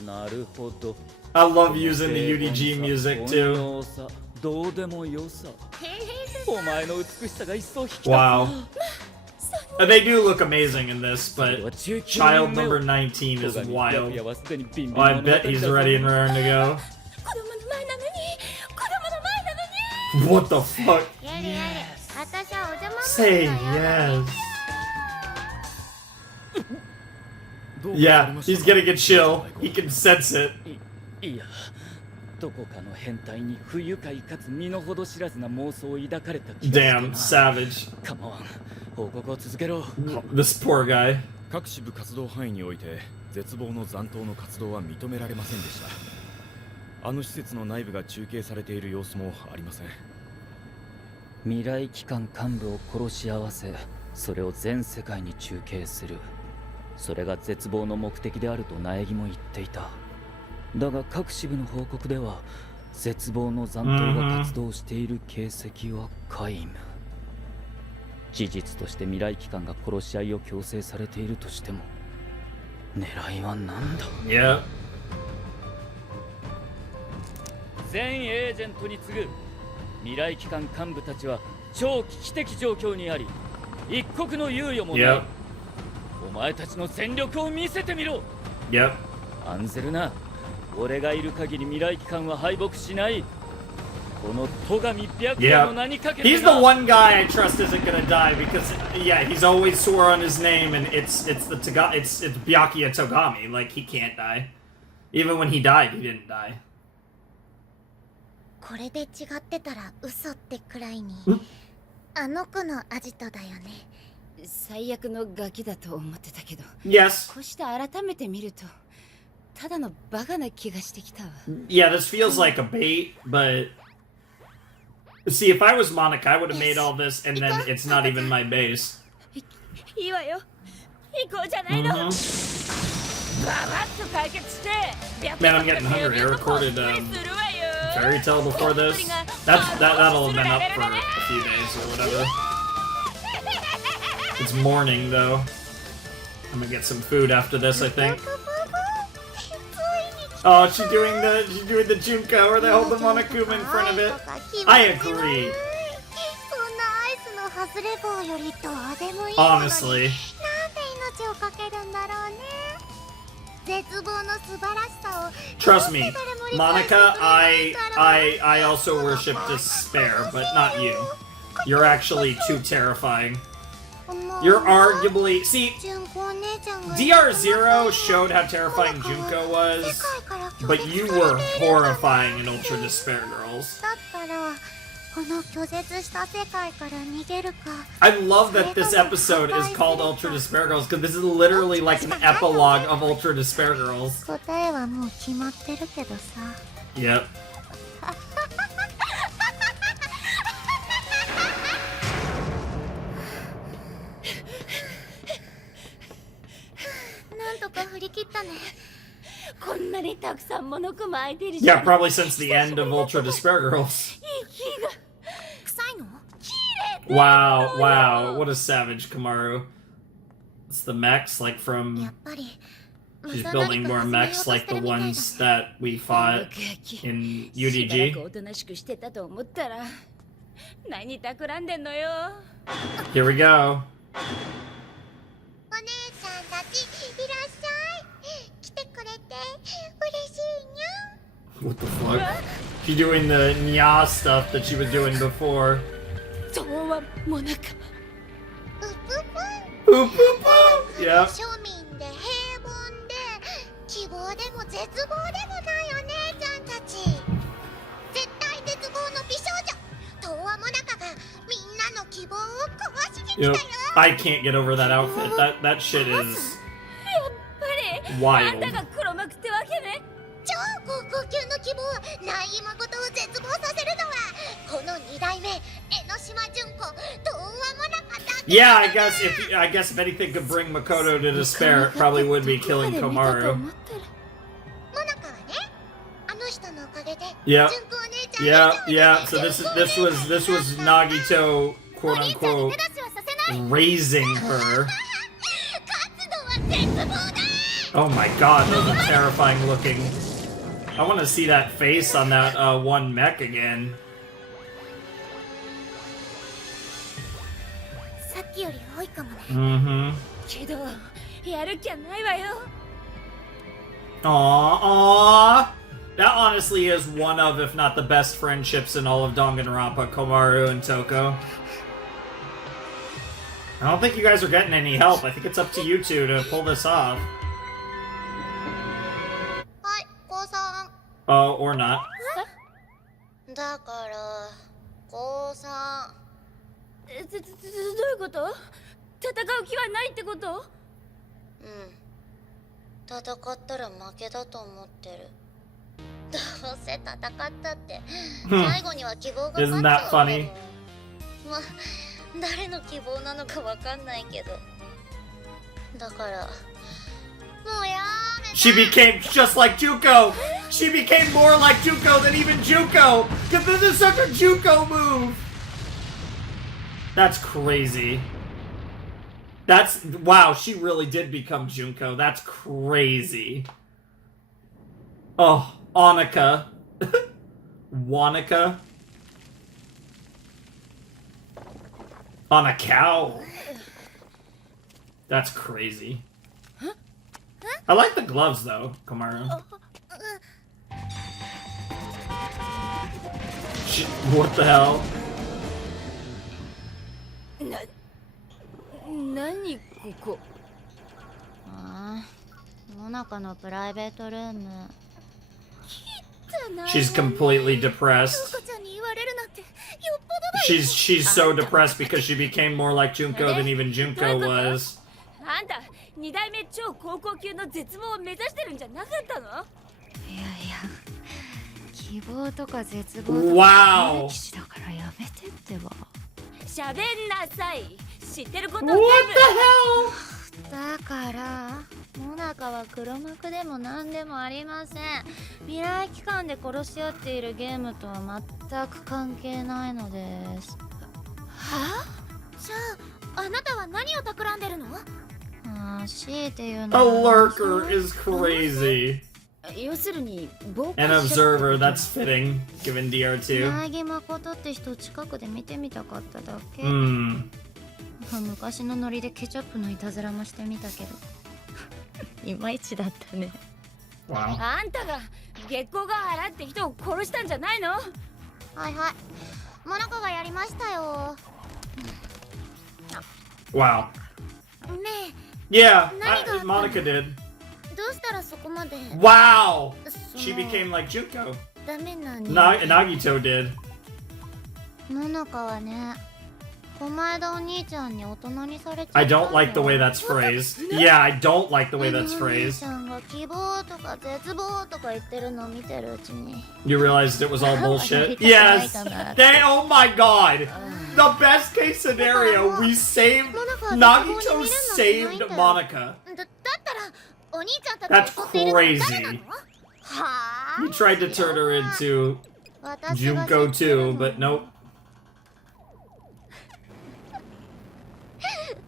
desu. なるほど I love using the UDG music too. 凡庸さどうでもよさお前の美しさが一層引き立つ Wow. They do look amazing in this, but child number 19 is wild. Oh, I bet he's ready and raring to go. 子供の前なのに子供の前なのに What the fuck? やれやれ、私はお邪魔 Say 者 yes. Yeah, he's getting a chill. He can sense it. いやどこかの変態に不愉快かつ身の程知らずな妄想を抱かれた気が Damn, savage. 構わん報告を続けろ This poor guy. 各支部活動範囲において絶望の残党の活動は認められませんでした。あの施設の内部が中継されている様子もありません。未来機関幹部を殺し合わせそれを全世界に中継するそれが絶望の目的であると苗木も言っていただが各支部の報告では絶望の残党が活動している形跡は皆無事実として未来機関が殺し合いを強制されているとしても狙いは何だ Yeah. 全エージェントに次ぐ未来機関幹部たちは超危機的状況にあり一刻の猶予もない Yep. お前たちの全力を見せてみろ Yep. 案ずるな俺がいる限り未来機関は敗北しないこの戸上白夜の名にかけて He's the one guy I trust isn't gonna die because yeah, he's always swore on his name and it's Byakuya Togami. Like he can't die. Even when he died, he didn't die. これで違ってたら嘘ってくらいにあの子のアジトだよね。最悪のガキだと思ってたけど Yes. こうして改めて見るとただのバカな気がしてきたわ Yeah, this feels like a bait, but see, if I was Monica, I would have made all this and then it's not even my base. いいわよ行こうじゃないの、ババ Mhm. ッと解決して Man, I'm getting hungry. I recorded Fairy Tale before this. That'll have been up for a few days or whatever. It's morning though. I'm gonna get some food after this, I think. Oh, she's doing the Junko where they hold the Monokuma in front of it. I agree. そんなアイスの外れ棒よりどうでもいい Honestly. なんで命をかけるんだろうね。絶望の素晴らしさを Trust me, Monica, I also worship Despair, but not you. You're actually too terrifying. もう You're arguably see 純子お姉ちゃんが DR0 showed how terrifying Junko was, but you were horrifying in Ultra Despair Girls. だったらこの拒絶した世界から逃げるか I love that this episode is called Ultra Despair Girls because this is literally like an epilogue of Ultra Despair Girls. 答えはもう決まってるけどさ Yep. なんとか振り切ったねこんなにたくさん物組まいてるじゃ Yeah, ん。 probably since the end of Ultra Despair Girls. 息が臭いの Wow, wow, what a savage Kamaru. It's the mechs, like や from. っぱり She's building more mechs like the ones that we fought in しばら UDG. くおとなしくしてたと思ったら何企んでんのよ。 Here we go. お姉ちゃんたちいらっしゃい来てくれて嬉しいにゃ What the fuck? She's doing the nya stuff that she was doing before. そうはもなか。ぷぷぷ Boop, boop, boop. Yeah. 庶民で平凡で希望でも絶望でもないお姉ちゃんたち絶対絶望の美少女東亜もなかがみんなの希望を壊しに来た Yep. よ I can't get over that outfit. That shit is やっぱり wild. あんたが黒幕ってわけね。超高校級の希望ない誠を絶望させるのはこの2代目江ノ島純子東亜もなかだけ Yeah, I guess if anything could bring Makoto to despair, it probably would be killing Komaru. もなかはねあの人のおかげで Yeah. 純子お姉ちゃん Yeah, yeah. So this was Nagito, quote unquote, 手出しはさせない raising her. 勝つのは絶望だ Oh my god, those are terrifying looking. I want to see that face on that one mech again. さっきより多いかもね Mm-hmm. けどやる気はないわよ。 Aww. That honestly is one of, if not the best friendships in all of Danganronpa, Komaru and Toko. I don't think you guys are getting any help. I think it's up to you two to pull this off. はい高三 Oh, or not. だから高三どういうこと？戦う気はないってこと？うん戦ったら負けだと思ってるどうせ戦ったって最後には希望が勝っち Isn't that ゃう funny? ま誰の希望なのかわかんないけどだからもうやめて She became just like Junko! She became more like Junko than even Junko! Because this is such a Junko move! That's crazy. That's... Wow, she really did become Junko. That's crazy. Oh, Annika. Wanaka. On a cow. That's crazy. I like the gloves though, Komaru. What the hell? 何ここ？ああモナカのプライベートルーム She's completely depressed. ちゃんに言われるなんてよっぽどだよ She's so depressed because she became more like Junko than even Junko was. あんた2代目超高校級の絶望を目指してるんじゃなかったの？いやいや希望とか絶望 Wow! 騎士だからやめてってば喋んなさい。知ってることを What 全部 the hell? だからモナカは黒幕でも何でもありません未来機関で殺し合っているゲームとは全く関係ないのですはあじゃああなたは何を企んでるのああ強いて言う A のは lurker is crazy. 要するに傍 An 観者 observer, that's fitting, given DR2. 苗木誠って人近くで見てみたかっただけ、 Hmm. 昔のノリでケチャップのいたずらもしてみたけどいまいちだったね Wow. あんたが月光が原って人を殺したんじゃないの？はいはいモナカがやりましたよ Wow. Yeah, Monica did. どうしたらそこまで Wow! そ She の became like Junko. ダメな人 Nagito did. 野中はねこの間お兄ちゃんに大人にされちゃった I don't like the way that's phrased. Yeah, I don't like the way that's お兄 phrased. ちゃんが希望とか絶望とか言ってるのを見てるうちに You realized it was all bullshit? Yes! Oh my god! The best case scenario, we saved... Nagito saved Monica. だったらお兄ちゃんた That's ちが怒っているのは誰なの crazy. は He tried to turn her into あ私が知ってる Junko の too, but nope.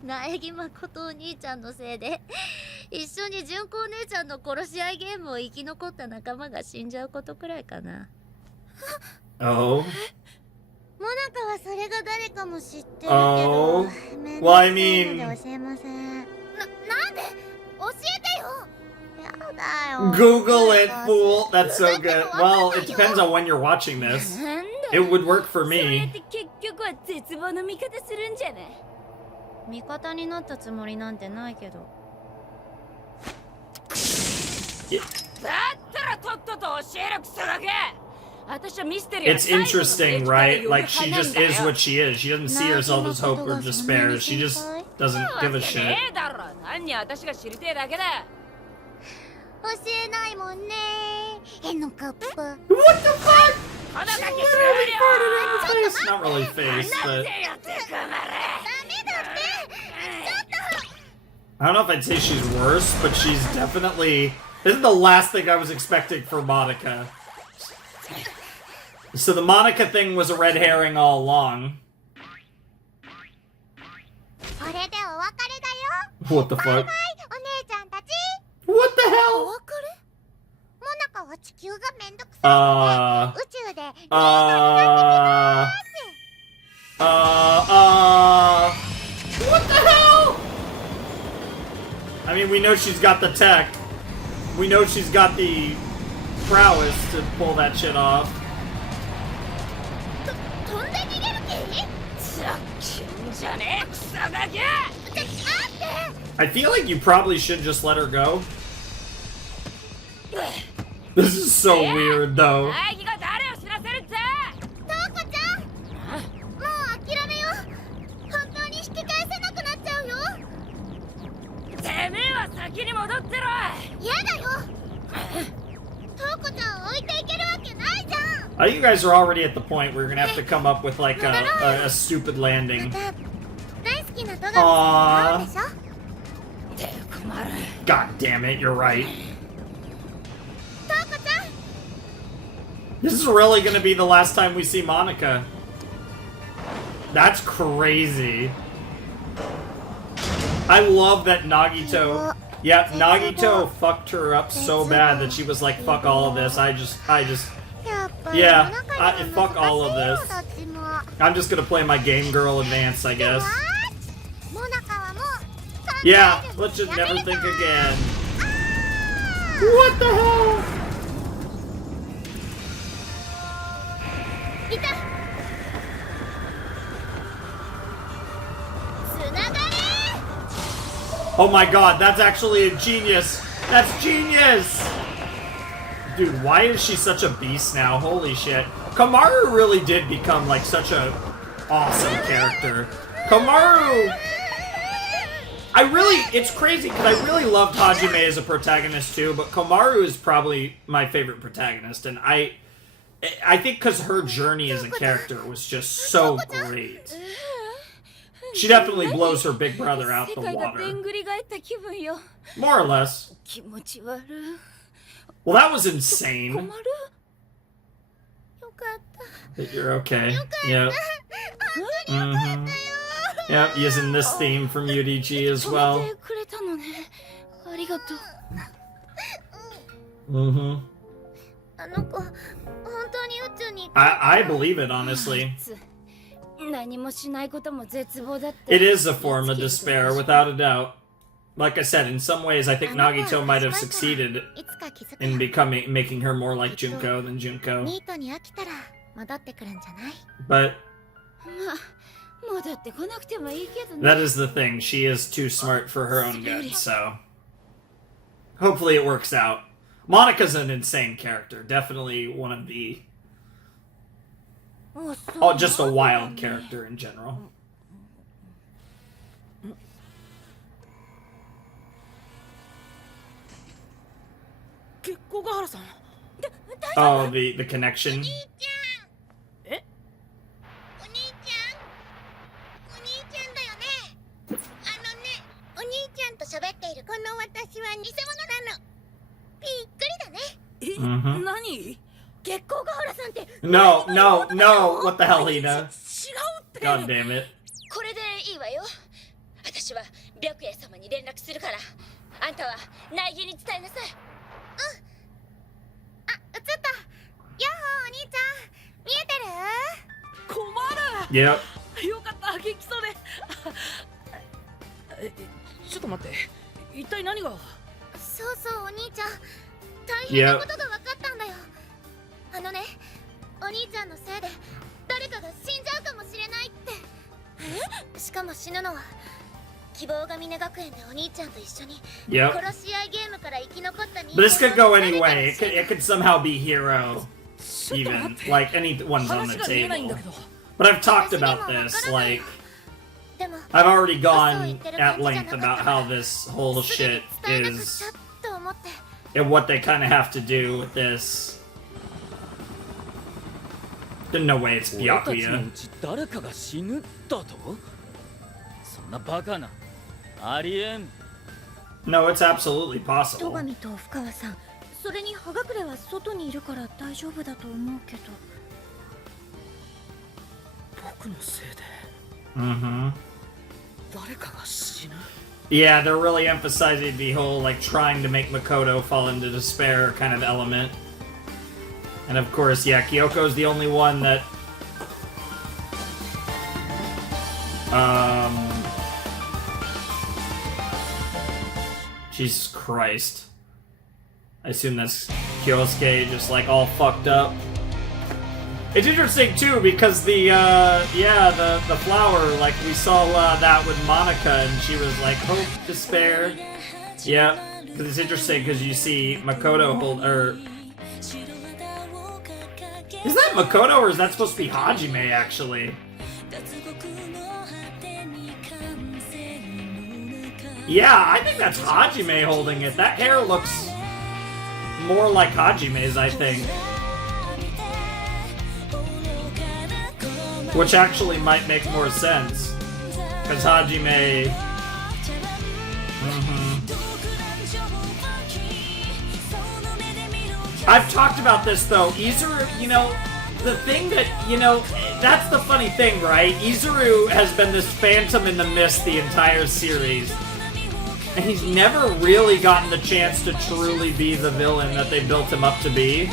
苗木誠お兄ちゃんのせいで一緒に純子お姉ちゃんの殺し合いゲームを生き残った仲間が死んじゃうことくらいかな。 Oh? モナカはそれが誰かも知ってるけ Oh? どめん Well, ど I くさい mean... ので教えませんなんで教えてよやだよ Google it, fool. That's so good. Well, it depends on when you're watching this. It would work for それっ me. て結局は絶望の味方するんじゃね。味方になったつもりなんてないけど。だったらとっとと教えるクソガキ。私はミステリー。 It's interesting, right? Like, she just is what she is. She doesn't see herself as hope or despair. She just doesn't give a shit. 何私が知りてえだけだ。教えないもんね変のカップ What the fuck? Face. Not really face, but... I don't know if I'd say she's worse, but she's definitely... This is the last thing I was expecting for Monica. So the Monica thing was a red herring all along. これでお別れだよ What the バイ fuck? バイお姉ちゃんたち What the お hell? 別れモナカは地球がめんどくさいので宇宙でWhat the hell? I mean, we know she's got the tech. We know she's got the prowess to pull that shit off. 飛んで逃げる気さっきんじゃねえクソガキ。 I feel like you probably should just let her go. This is so weird, though. 苗木が誰を死なせるってトウコちゃんもう諦めよう本当に引き返せなくなっちゃうよてめえは先に戻ってろ。やだよトウコちゃんを置いていけるわけないじゃん I think you guys are already at the point where you're gonna have to come up with, like, a stupid landing. また大好きなトガミさんに会うでしょ God damn it, you're right. トウコちゃん This is really gonna be the last time we see Monica. That's crazy. I love that Nagito... Yeah, Nagito fucked her up so bad that she was like, fuck all of this. I just... やっぱり Yeah, お腹に fuck all of 難 this. しいよどっちも I'm just gonna play my game girl advance, I guess. モナカはもう Yeah, let's just never think again. What the hell? いたつながれ Oh my god, that's actually a genius. That's genius! Dude, why is she such a beast now? Holy shit. Kamaru really did become like such a awesome character. Kamaru! It's crazy because I really loved Hajime as a protagonist too, but Kamaru is probably my favorite protagonist, and I think because her journey as a character was just so great. She definitely blows her big brother out the water. More or less. Well, that was insane. That you're okay. Yep. Mm-hmm. Yep, using this theme from UDG as well. Mm-hmm. あの子本当に宇宙に I believe it, honestly. 何もしないことも絶望だって。 It is a form of despair, without a doubt. Like I said, in some ways, I think Nagito might have succeeded いつか気づく in making her more like Junko than Junko. ニートに飽きたら戻ってくるんじゃない But That is the thing. She is too smart for her own good, so hopefully it works out. Monika's an insane character. Definitely one of the... Oh, just a wild character in general. Oh, the connection. 喋っているこの私は偽物なの。びっくりだね。何？月光ヶ原さんって No, no, no. What the hell, Hina? God damn it. これでいいわよ。私は白夜様に連絡するから、あんたは苗木に伝えなさい。あ、映った。ヤッホーお兄ちゃん、見えてる？困る。 Yep. よかった、元気そうで。ちょっと待って。一体何が？そうそうお兄ちゃん、大変なことが分かったんだよ。あのね、お兄ちゃんのせいで誰かが死んじゃうかもしれないって。しかも死ぬのは希望ヶ峰学園でお兄ちゃんと一緒に Yep. 殺し合いゲームから生き残った人 But this 間 could の go 誰か anyway. の It could somehow be hero, even. Like, anyone's on the table. But I've talked about this, like... でも I've already gone at length about how this whole shit 伝えなく is... ちゃと思って。 and what they kind of have to do with this. There's no way it's 俺たちの Byakuya. うち誰かが死ぬだと？そんなバカな。ありえん。 No, it's absolutely 戸 possible. 上と深川さん、それに葉隠れは外にいるから大丈夫だと思うけど。僕のせいで Mm-hmm. 誰かが死ぬ。 Yeah, they're really emphasizing the whole, like, trying to make Makoto fall into despair kind of element. And of course, yeah, Kyoko's the only one that... Jesus Christ. I assume that's Kyosuke just, like, all fucked up. It's interesting, too, because the flower, like, we saw that with Monica, and she was like, hope, despair. Yeah, because it's interesting, because you see Makoto hold, or... Is that Makoto, or is that supposed to be Hajime, actually? Yeah, I think that's Hajime holding it. That hair looks more like Hajime's, I think. Which actually might make more sense. Because Hajime... I've talked about this, though. Izuru, you know, the thing that, you know, that's the funny thing, right? Izuru has been this phantom in the mist the entire series. And he's never really gotten the chance to truly be the villain that they built him up to be.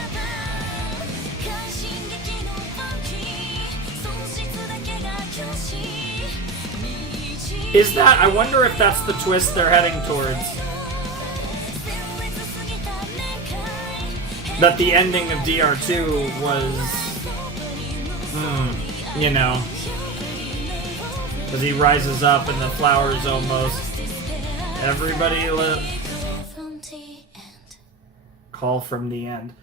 Is that... I wonder if that's the twist they're heading towards. That the ending of DR2 was... you know... Because he rises up and the flowers almost... Everybody Call from the end.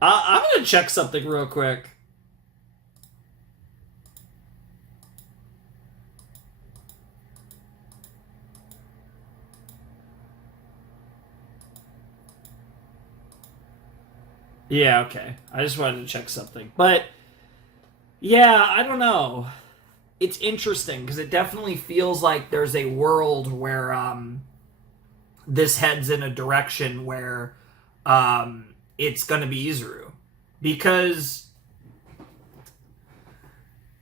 I'm gonna check something real quick. Yeah, okay. I just wanted to check something. But, yeah, I don't know. It's interesting, because it definitely feels like there's a world where this heads in a direction where it's going to be Izuru. Because,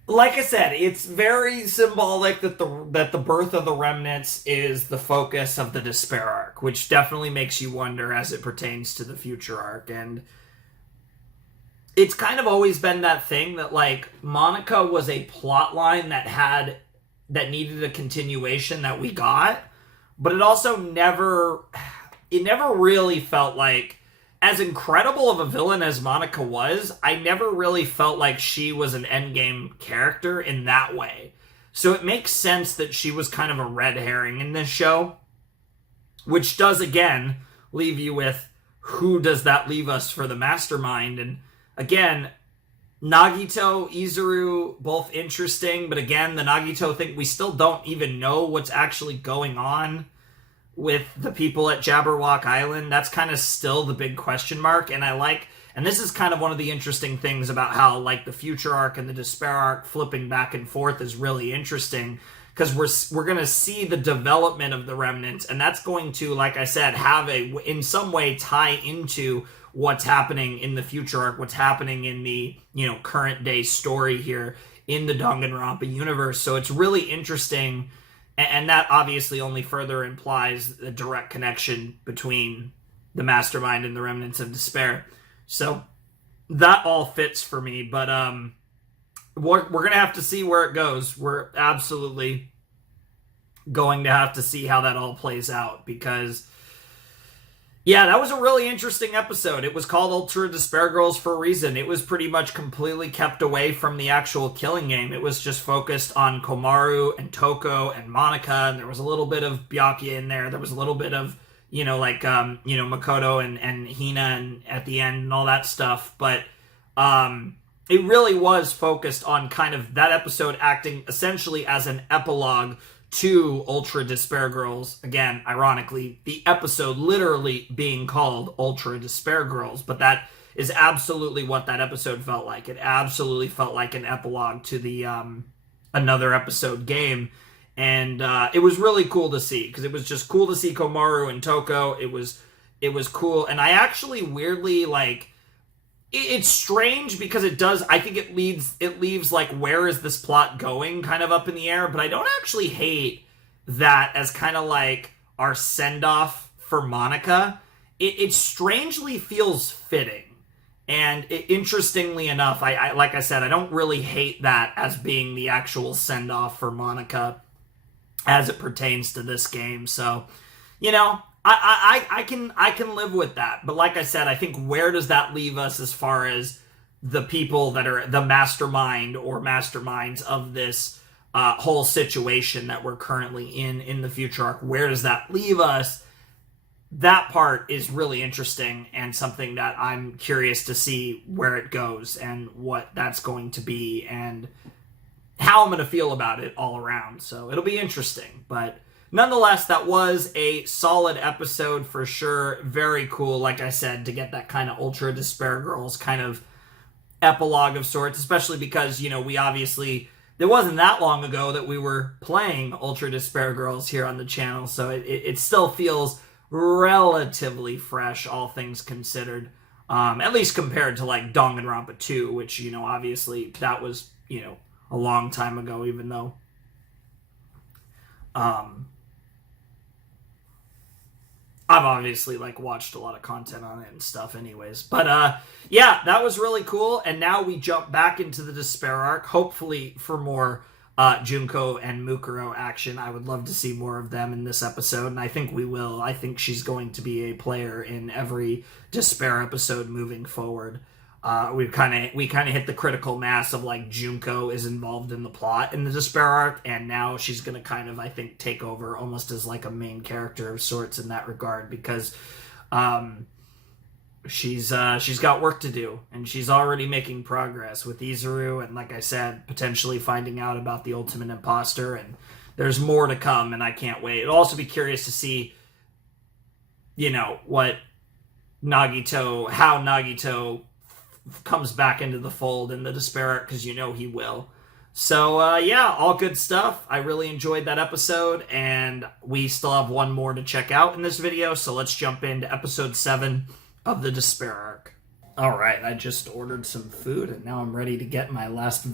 like I said, it's very symbolic that the birth of the remnants is the focus of the Despair arc, which definitely makes you wonder as it pertains to the future arc. And it's kind of always been that thing that, like, Monica was a plot line that needed a continuation that we got, but it also never really felt like as incredible of a villain as Monica was, I never really felt like she was an endgame character in that way. So it makes sense that she was kind of a red herring in this show, which does, again, leave you with who does that leave us for the mastermind. And again, Nagito, Izuru, both interesting, but again, the Nagito thing, we still don't even know what's actually going on with the people at Jabberwock Island. That's kind of still the big question mark, and this is kind of one of the interesting things about how, like, the future arc and the despair arc flipping back and forth is really interesting, because we're going to see the development of the remnants, and that's going to, like I said, have in some way tie into what's happening in the future arc, what's happening in the, current day story here in the Danganronpa universe. So it's really interesting, and that obviously only further implies the direct connection between the mastermind and the remnants of despair. So that all fits for me, but we're going to have to see where it goes. We're absolutely going to have to see how that all plays out, because yeah, that was a really interesting episode. It was called Ultra Despair Girls for a reason. It was pretty much completely kept away from the actual killing game. It was just focused on Komaru and Toko and Monica, and there was a little bit of Byakuya in there. There was a little bit of, Makoto and Hina and at the end and all that stuff. But it really was focused on kind of that episode acting essentially as an epilogue to Ultra Despair Girls. Again, ironically, the episode literally being called Ultra Despair Girls, but that is absolutely what that episode felt like. It absolutely felt like an epilogue to the another episode game, and it was really cool to see, because it was just cool to see Komaru and Toko. It was cool, and I actually weirdly, like, it's strange because it does, I think it leaves like, where is this plot going kind of up in the air, but I don't actually hate that as kind of like our send-off for Monica. It strangely feels fitting, and interestingly enough, I like I said, I don't really hate that as being the actual send-off for Monica as it pertains to this game. So, I can live with that. But like I said, I think, where does that leave us as far as the people that are the mastermind or masterminds of this whole situation that we're currently in the future arc? Where does that leave us? That part is really interesting, and something that I'm curious to see where it goes and what that's going to be and how I'm going to feel about it all around. So it'll be interesting, but nonetheless, that was a solid episode for sure. Very cool, like I said, to get that kind of Ultra Despair Girls kind of epilogue of sorts, especially because, we obviously, it wasn't that long ago that we were playing Ultra Despair Girls here on the channel, so it still feels relatively fresh, all things considered, at least compared to, like, Danganronpa 2, which, obviously that was, a long time ago, even though I've obviously, like, watched a lot of content on it and stuff anyways. But, yeah, that was really cool. And now we jump back into the Despair arc, hopefully for more Junko and Mukuro action. I would love to see more of them in this episode, and I think we will. I think she's going to be a player in every Despair episode moving forward. We kind of hit the critical mass of, like, Junko is involved in the plot in the Despair arc, and now she's going to kind of, I think, take over almost as, like, a main character of sorts in that regard, because she's got work to do, and she's already making progress with Izuru, and, like I said, potentially finding out about the ultimate imposter, and there's more to come, and I can't wait. It'll also be curious to see, what how Nagito comes back into the fold in the Despair arc, because he will. So, yeah, all good stuff. I really enjoyed that episode, and we still have one more to check out in this video, so let's jump into episode 7 of the Despair arc. Alright, I just ordered some food, and now I'm ready to get my last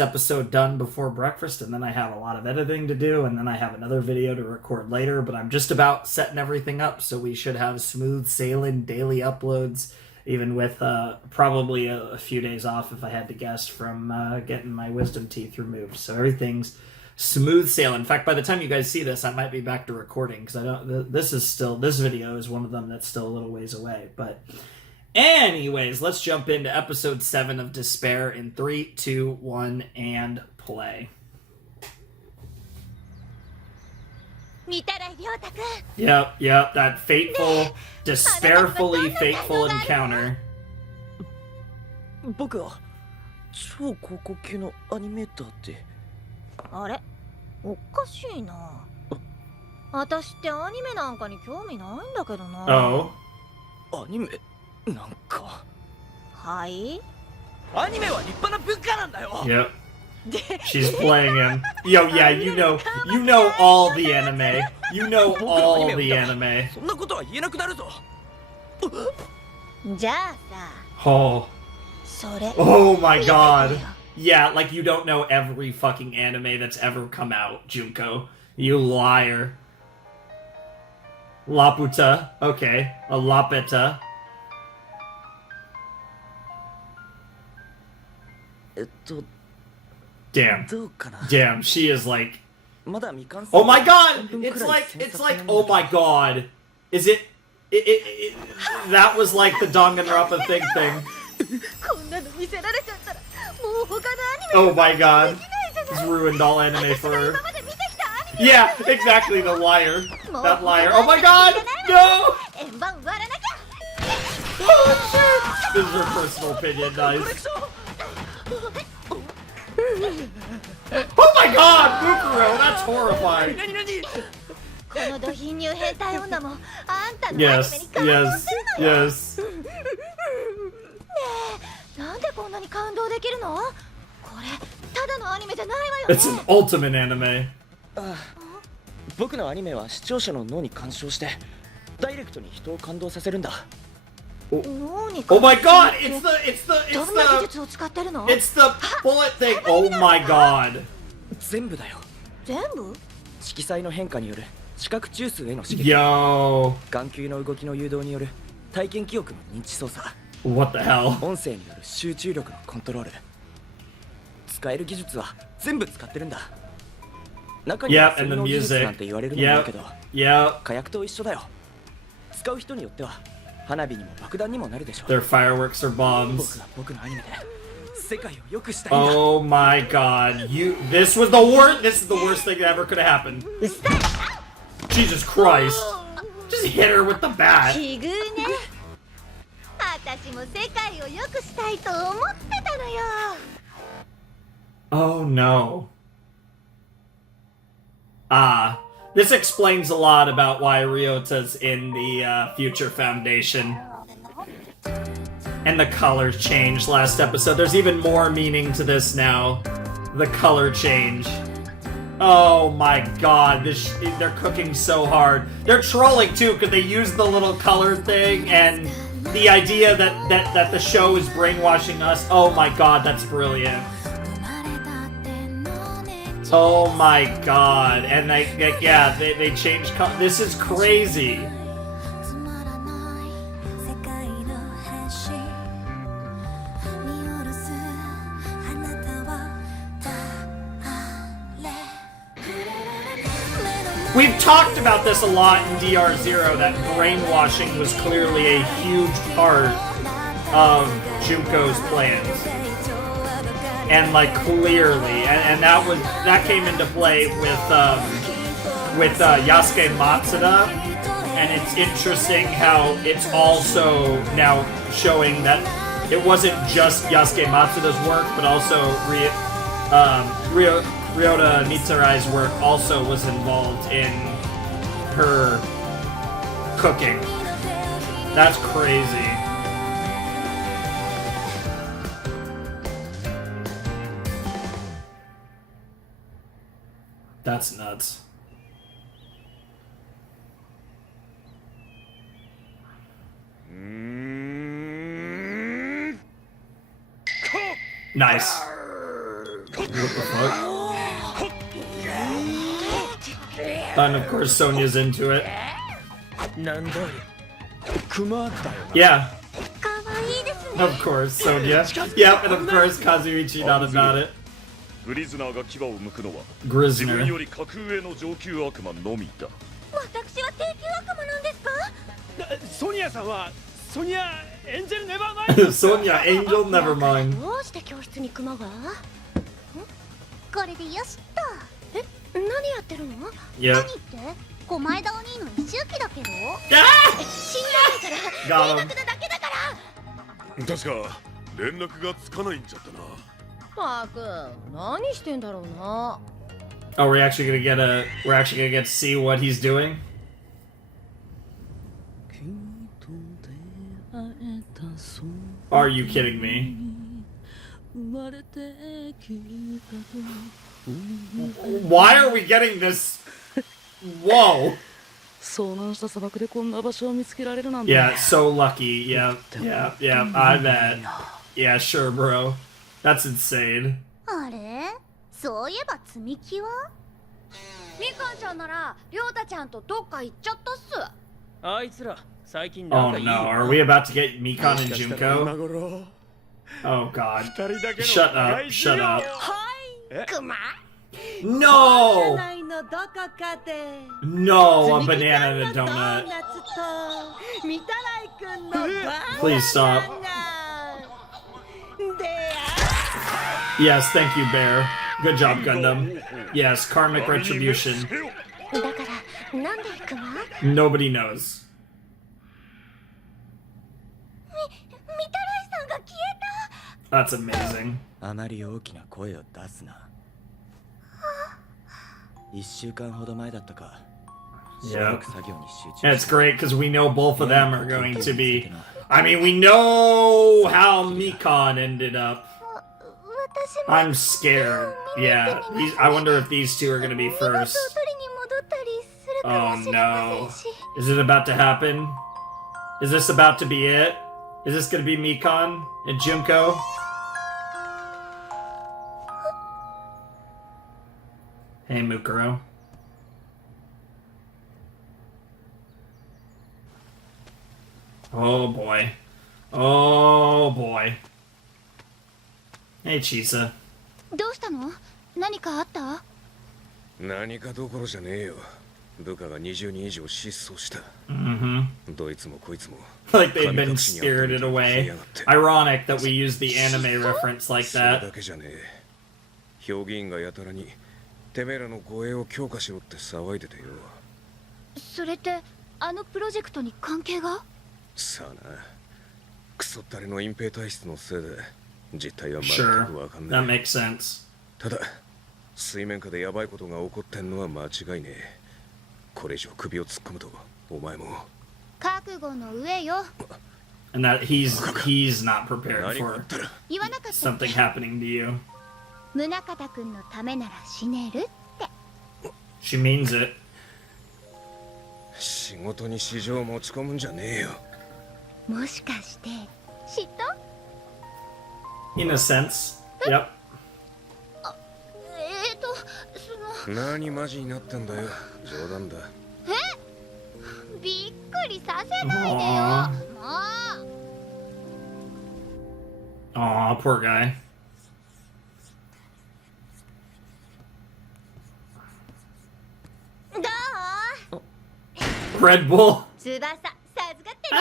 episode done before breakfast, and then I have a lot of editing to do, and then I have another video to record later, but I'm just about setting everything up, so we should have smooth sailing daily uploads, even with probably a few days off, if I had to guess, from getting my wisdom teeth removed. So everything's smooth sailing. In fact, by the time you guys see this, I might be back to recording because I don't. This video is one of them that's still a little ways away. But anyways, let's jump into episode 7 of Despair in 3, 2, 1, and play. Yep, that fateful, despairfully fateful encounter. 僕は超高校級のアニメーターって。あれ、おかしいな。私ってアニメなんかに興味ないんだけどな。Oh. アニメなんか。はい。アニメは立派な文化なんだよ。Yep. She's playing him. Yo, yeah, you know all the anime. You know all the anime. そんなことは言えなくなるぞ。じゃあさ。Oh. Oh my god. Yeah, like you don't know every fucking anime that's ever come out, Junko. You liar. Laputa. Okay. A Lapeta. Damn. Damn, she is like... Oh my god! It's like, oh my god. Is it... That was like the Danganronpa thing. Oh my god. It's ruined all anime for her. Yeah, exactly, the liar. That liar. Oh my god! No! Oh shit! This is her personal opinion, nice. Oh my god! Bukuro, that's horrifying. Yes, yes, yes. It's an ultimate anime. 僕のアニメは視聴者の脳に干渉してダイレクトに人を感動させるんだ。Oh my god! It's the bullet thing. Oh my god. 全部だよ。全部？色彩の変化による視覚中枢への刺激。Yo. 眼球の動きの誘導による体験記憶の認知操作。What the hell? 音声による集中力のコントロール。使える技術は全部使ってるんだ。中には専能技術なんて言われるのもあるけど、火薬と一緒だよ。使う人によっては花火にも爆弾にもなるでしょう。Their fireworks or bombs. 僕は僕のアニメで世界を良くしたいんだ。Oh my god. This was the worst. This is the worst thing that ever could have happened. Jesus Christ. Just hit her with the bat. 私も世界を良くしたいと思ってたのよ。Oh no. This explains a lot about why Ryota's in the Future Foundation. And the colors changed last episode. There's even more meaning to this now. The color change. Oh my god, they're cooking so hard. They're trolling too, because they use the little color thing and the idea that the show is brainwashing us. Oh my god, that's brilliant. Oh my god. And they changed color. This is crazy. We've talked about this a lot in DR0, that brainwashing was clearly a huge part of Junko's plans. And like clearly, and that came into play with Yasuke Matsuda, and it's interesting how it's also now showing that it wasn't just Yasuke Matsuda's work, but also Ryota Mitsurai's work also was involved in her cooking. That's crazy. That's nuts. Nice. What the fuck? And of course Sonya's into it. Yeah. Of course, Sonya. Yep, and of course Kazuichi not about it. グリズナーが牙を剥くのは Grisner 自分より格上の上級悪魔のみだ。私は低級悪魔なんですか？ソニアさんはソニアエンジェルネバーマインド。 Sonia Angel Nevermind. どうして教室にクマが？これでよしっと。何やってるの？ Yep. 何って狛枝お兄の一周期だけど。死んだから迷惑なだけだから。確か連絡がつかないんじゃったな。マーク、何してんだろうな。 Oh, we're actually gonna get to see what he's doing. Are you kidding me? Why are we getting this? Whoa. 遭難した砂漠でこんな場所を見つけられるなんて。 Yeah, so lucky. Yeah, I bet. Yeah, sure, bro. That's insane. あれそういえば積み木はみかんちゃんならりょうたちゃんとどっか行っちゃったっす。あいつら最近 Oh no, are we about to get Mikon and Junko? 頃 Oh god. 二人だけの Shut up, shut up. クマ No! ないのどこかで No, a banana and a donut. ツとみたらいくんのバーガー Please stop. Yes, thank you, Bear. Good job, Gundam. Yes, karmic retribution. だからなんでクマ？ Nobody knows. みたらいさんが消えた。 That's amazing. あまり大きな声を出すな。1週間ほど前だったか。 Yeah. 作業に集中 And it's great because we know both of them are going to be. I mean, we know how Mikon ended up. 私も I'm scared. Yeah, I wonder if these two are going to be 荷物を first. 取りに戻ったりするか Oh もしれませ no. んし。 Is it about to happen? Is this about to be it? Is this going to be Mikon and Junko? Hey, Mukuro. Oh boy. Oh boy. Hey, Chisa. どうしたの？何かあった？何かどころじゃねえよ。部下が20人以上失踪した。 Mm-hmm. どいつもこいつも Like they've been spirited away. Ironic that we use the anime reference like それ that. だけじゃねえ。評議員がやたらにてめえらの護衛を強化しろって騒いでてよ。それってあのプロジェクトに関係が？さあな。クソったれの隠蔽体質のせいで実態は全 Sure. くわかん That ない。 makes sense. ただ水面下でヤバいことが起こってんのは間違いねえ。これ以上首を突っ込むとお前も覚悟の上よ。 And that he's not prepared 何があ for ったら言わなかったっ something け？ happening to you. 宗像くんのためなら死ねるって。 She means it. 仕事に市場持ち込むんじゃねえよ。もしかして嫉妬？ In a sense. Yep. その何マジになってんだよ。冗談だ。びっくりさせないでよ。 Aww. も Aw, poor guy. どう？ Red Bull. 翼授かってる？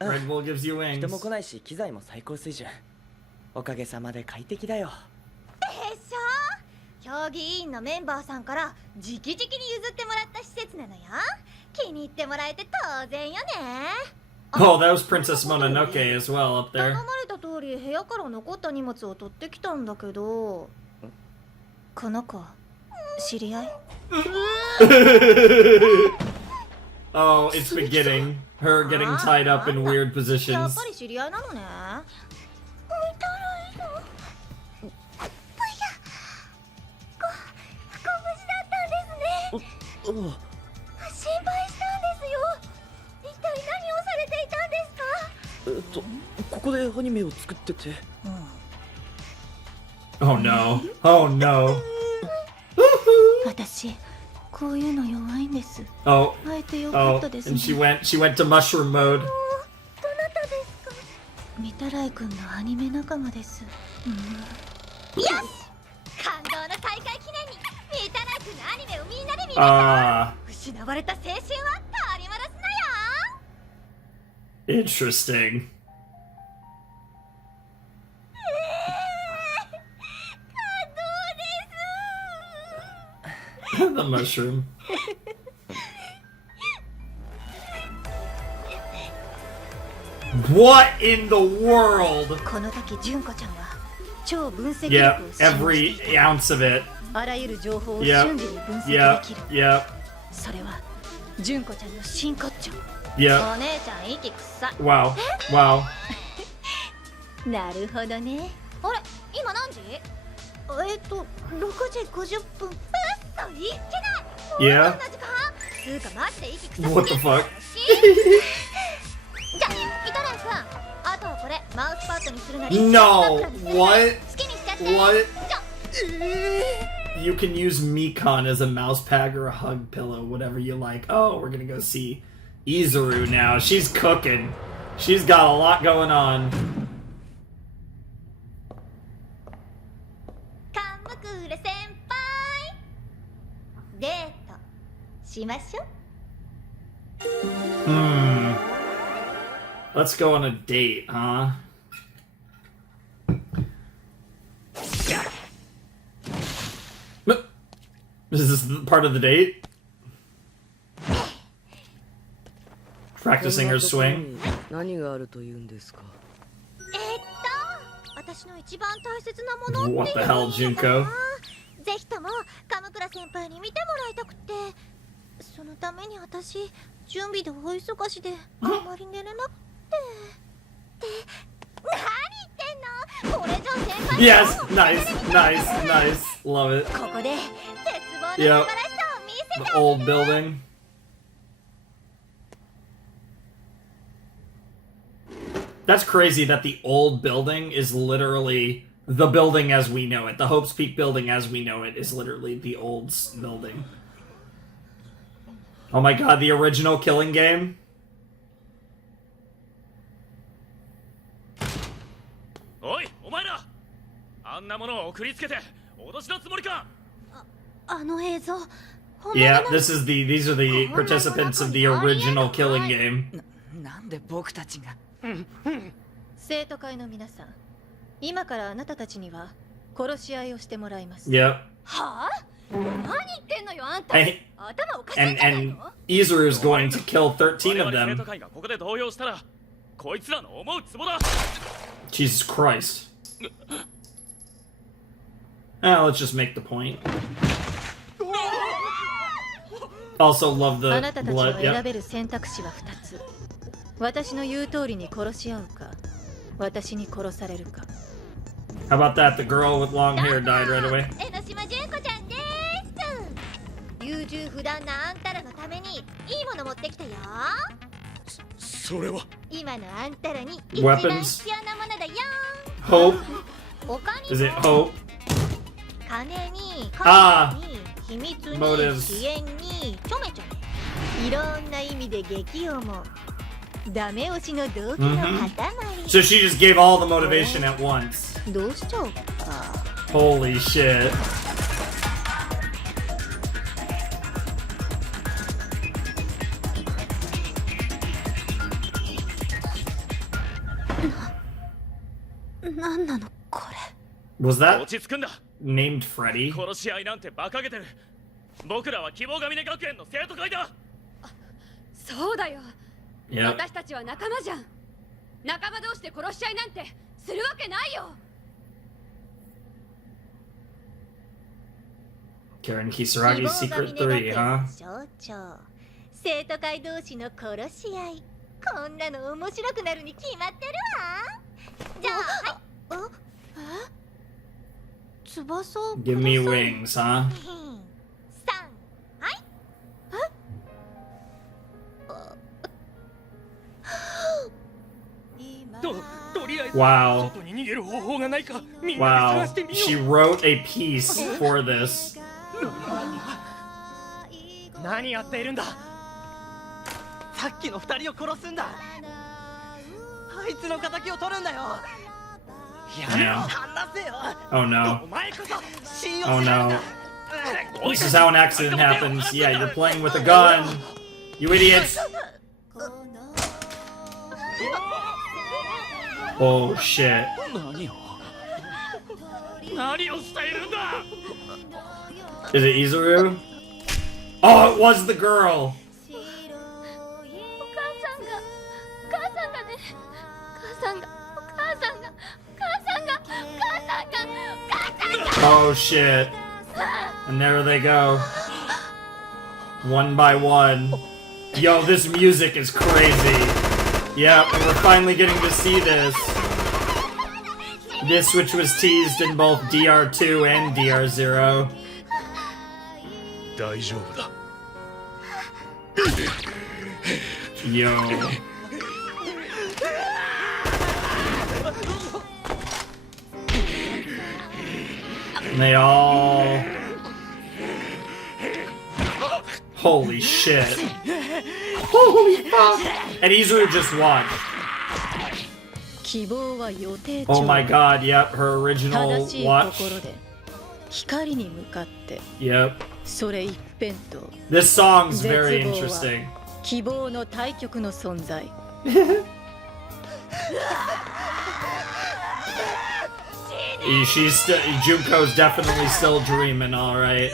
Ah! Red Bull gives you 人も wings. 来ないし機材も最高水準。おかげさまで快適だよ。でしょ？評議員のメンバーさんから直々に譲ってもらった施設なのよ。気に入ってもらえて当然よね。 Oh, that was Princess Mononoke as well up 頼 there. まれた通り部屋から残った荷物を取ってきたんだけど、この子知り合い？ Oh, it's beginning. Her getting tied up in weird やっ positions. ぱり知り合いなのね。おお、心配したんですよ。一体何をされていたんですか？ここでアニメを作ってて。Oh no. Oh no. 私こういうの弱いんです。 Oh. 会えてよか Oh. ったです And ね。 she went to mushroom mode. どなたですか？みたらいくんのアニメ仲間です。よし、完失われた青春は取り戻すのよ。 Interesting. The mushroom. What in the world? この時純子ちゃんは超分析 Yep, 力を使用 every していて ounce of it. あらゆる情報を Yep, 瞬時に分析で yep, きる。 yep, それは純子ちゃんの真骨頂。 yep. お姉ちゃん息くさ。 Wow, wow. なるほどね。あれ今何時？6時50分。うっそいっけない。 Yeah. こんな時間？つうかマジで息くさすぎ。 What the fuck? じゃ、イトラン君、あとはこれマウスパッドにするなり No. 枕にするなり What? 好きにしちゃって。 What? じゃ、 You can use Mikan as a mouse pad or a hug pillow, whatever you like. Oh, we're gonna go see Izuru now. She's cooking. She's got a lot going on. カムクラ先輩。デートしましょう。 Let's go on a date, huh? Is this part of the date? Practicing her swing? 何があるというんですか。私の一番大切なものっていうの What the hell, Junko? ぜひとも鎌倉先輩に見てもらいたくて、そのために私準備で大忙しであまり寝れなくて。何言ってんの？これじゃ先輩 Yes, nice, nice, nice. Love it. ここで絶望の素晴らしさを見せて The old building. That's crazy that the old building is literally the building as we know it. The Hope's Peak building as we know it is literally the old building. Oh my god, the original Killing Game? おい、お前ら、あんなものを送りつけて脅しのつもりか。あの映像。 Yeah, these are the participants of the original Killing Game. なんで僕たちが。生徒会の皆さん、今からあなたたちには殺し合いをしてもらいます。 Yep. はあ？何言ってんのよあんた。 And, 頭おかしいんじゃない and の？ Izuru is going to kill 13 of 生 them. 徒会がここで動揺したら、こいつらの思うツボだ。 Jesus Christ. Let's just make the point. Also love あ the なたたちは blood. 選 Yep. べる選択肢は2つ。私の言う通りに殺し合うか、私に殺されるか。 How about that? The girl with long hair died right away. 江ノ島純子ちゃんです。優柔不断なあんたらのためにいいもの持ってきたよ。それは今のあんたらに一番 Weapons. 必要なものだよ。 Hope. 他に Is it も Hope? 金にあ金に秘密に Motives. 支援にちょめちょめ、いろんな意味で激をもダメ押しの動機の塊。 So she just gave all the motivation at once. どうしちゃうか。 Holy shit. Was 落 that ち着くんだ。 named Freddy? 殺し合いなんて馬鹿げてる。僕らは希望ヶ峰学園の生徒会だ。そうだよ。 Yep. 私たちは仲間じゃん。仲間同士で殺し合いなんてするわけないよ。 Karen 希 Kisaragi's 望 Secret ヶ峰 3, 学園 huh? の象徴、生徒会同士の殺し合い。こんなの面白くなるに決まってるわ。じゃあ、はい。翼を Give me wings, huh? 3、はい。とりあえず Wow. 外に逃げる方法がないかみんなで Wow. 探してみよ She wrote a piece for this. う。何やっているんだ。さっきの2人を殺すんだ。あいつの敵を取るんだよ。やめろ、 Yeah. 離せよ。 Oh no. お前こそ信用 Oh しないん no. だ。This is how an accident happens. Yeah, you're playing with a gun. You idiots. Oh shit. Is it Izuru? Oh, it was the girl. Oh shit. And there they go. One by one. Yo, this music is crazy. Yep, and we're finally getting to see this. This which was teased in both DR2 and DR0. Yo. And they all... Holy shit. Holy fuck! And Izuru just watched. Oh my god, yep, her original watch. Yep. This song's very interesting. Junko's definitely still dreaming, alright.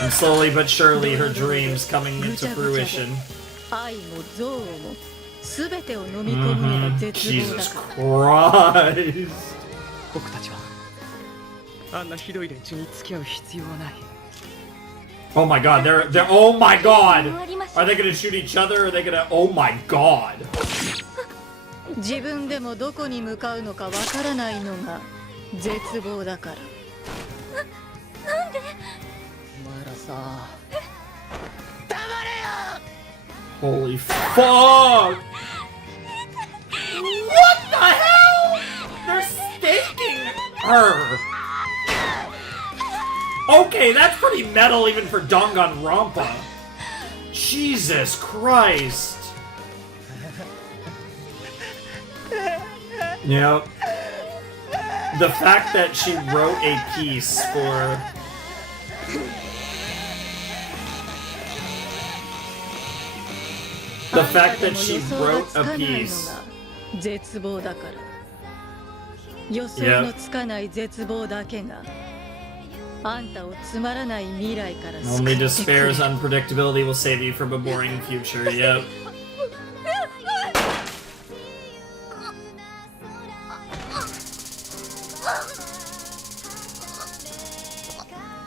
And slowly but surely her dreams coming into fruition. Jesus Christ. Oh my god, they're oh my god! Are they gonna shoot each other or are they gonna oh my god? Holy fuck! What the hell? They're staking her! Okay, that's pretty metal even for Danganronpa. Jesus Christ. Yep. The fact that she wrote a piece for... The fact that she wrote a piece... Yep. Only despair's unpredictability will save you from a boring future, yep.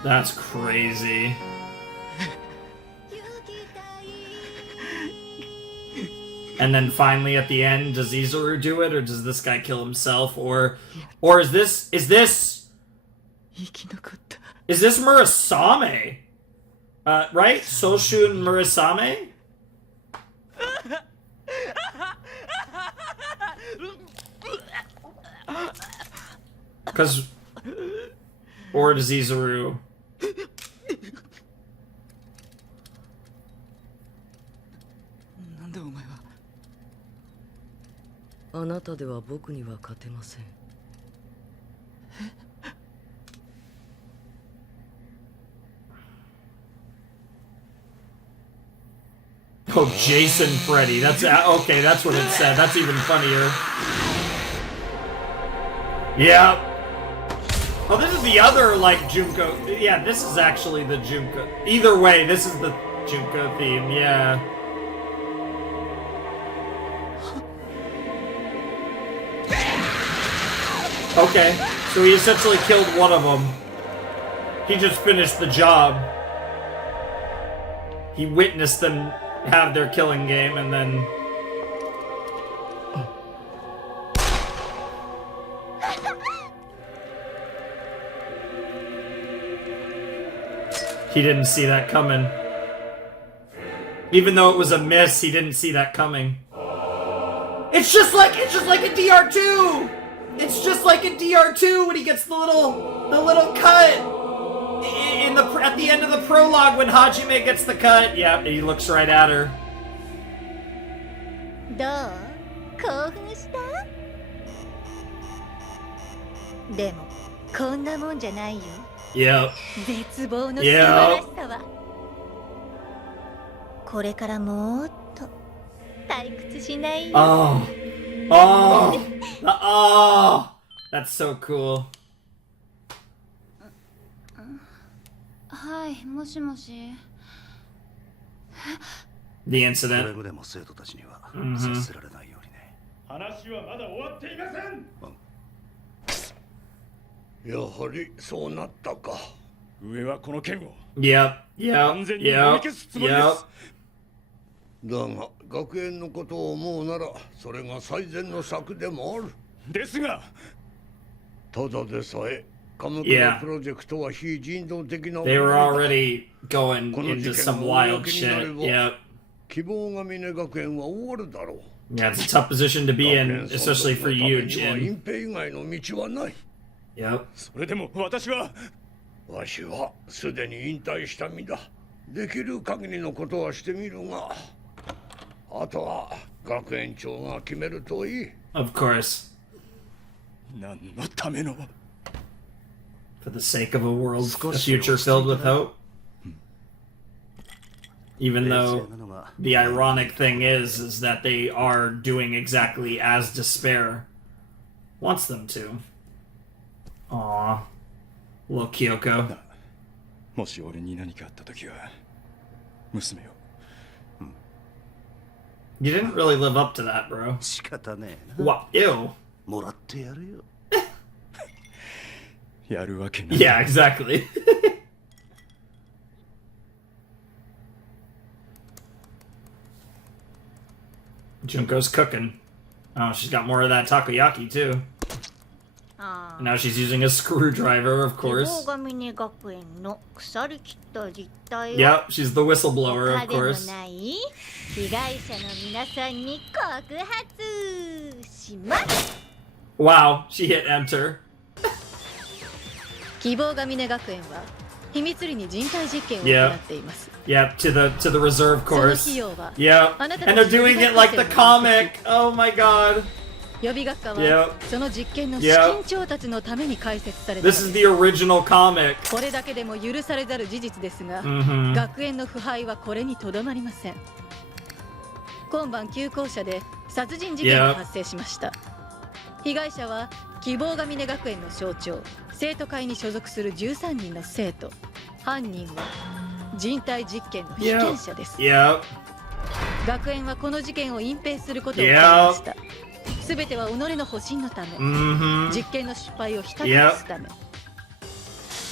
That's crazy. And then finally at the end, does Izuru do it, or does this guy kill himself, or is this Murasame? Right? Soshun Murasame? Or does Izuru? あなたでは僕には勝てません。 Oh, Jason Freddy. That's okay. That's what it said. That's even funnier. Yeah. Oh, this is the other like Junko. Yeah, this is actually the Junko. Either way, this is the Junko theme. Yeah. Okay, so he essentially killed one of them. He just finished the job. He witnessed them have their killing game and then... He didn't see that coming. Even though it was a miss, he didn't see that coming. It's just like a DR2! It's just like in DR2 when he gets the little cut at the end of the prologue when Hajime gets the cut. Yeah, he looks right at her. どう？興奮した？でもこんなもんじゃないよ。Yep. 絶望の素晴らしさはこれからもっと退屈しないよ。 Oh. Oh. Oh. That's so cool. はい、もしもし。 The incident. くれぐれも生徒たちには接せられないようにね。話はまだ終わっていません。やはりそうなったか。上はこの件を Yep. Yep. 完全にもみ Yep. 消すつもりです。 Yep. だが学園のことを思うならそれが最善の策でもある。ですがただでさえ鎌 Yeah. 倉プロジェクトは非人道的な They were 行いだ。 already going この into 事 some 件が wild 公になれ shit. ば Yep. 希望ヶ峰学園は終わるだろう。 Yeah, it's a tough position to be in, 学園 especially 存 for 続の you, ためには Jin. 隠蔽以外の道はない。 Yep. それでも私はわしはすでに引退した身だ。できる限りのことはしてみるが、あとは学園長が決めるといい。 Of course. 何のための For the sake of a world, a future filled with hope. Even though the ironic thing is that they are doing exactly as Despair wants them to. Aww. Little Kyoko. もし俺に何かあった時は娘を You didn't really live up to that, bro. 仕方ねえな。 What? Ew. もらってやるよ。やるわけない。 Yeah, exactly. Junko's cooking. Oh, she's got more of that takoyaki too. あ And now she's using a screwdriver, of 希望 course. ヶ峰学園の腐りきった実態を Yep, she's the whistleblower, 他 of でも course. ない被害者の皆さんに告発します。 Wow, she hit enter. 希望ヶ峰学園は秘密裏に人体実験を行っています。 Yep, to the reserve その course. 費用は Yep, あなた and たち they're doing it like the comic. Oh my god. 予備学科は Yep. その実験の資金調達のために開設された This is the original comic. これだけでも許されざる事実ですが、 Mhm. 学園の腐敗はこれにとどまりません。今晩旧校舎で殺人事件が発生しました。被害者は希望ヶ峰学園の象徴、生徒会に所属する13人の生徒。犯人は人体実験の被験者です。 Yep. 学園はこの事件を隠蔽することを決めました。すべては己の保身のため、 Mhm. 実験の失敗をひた隠すため。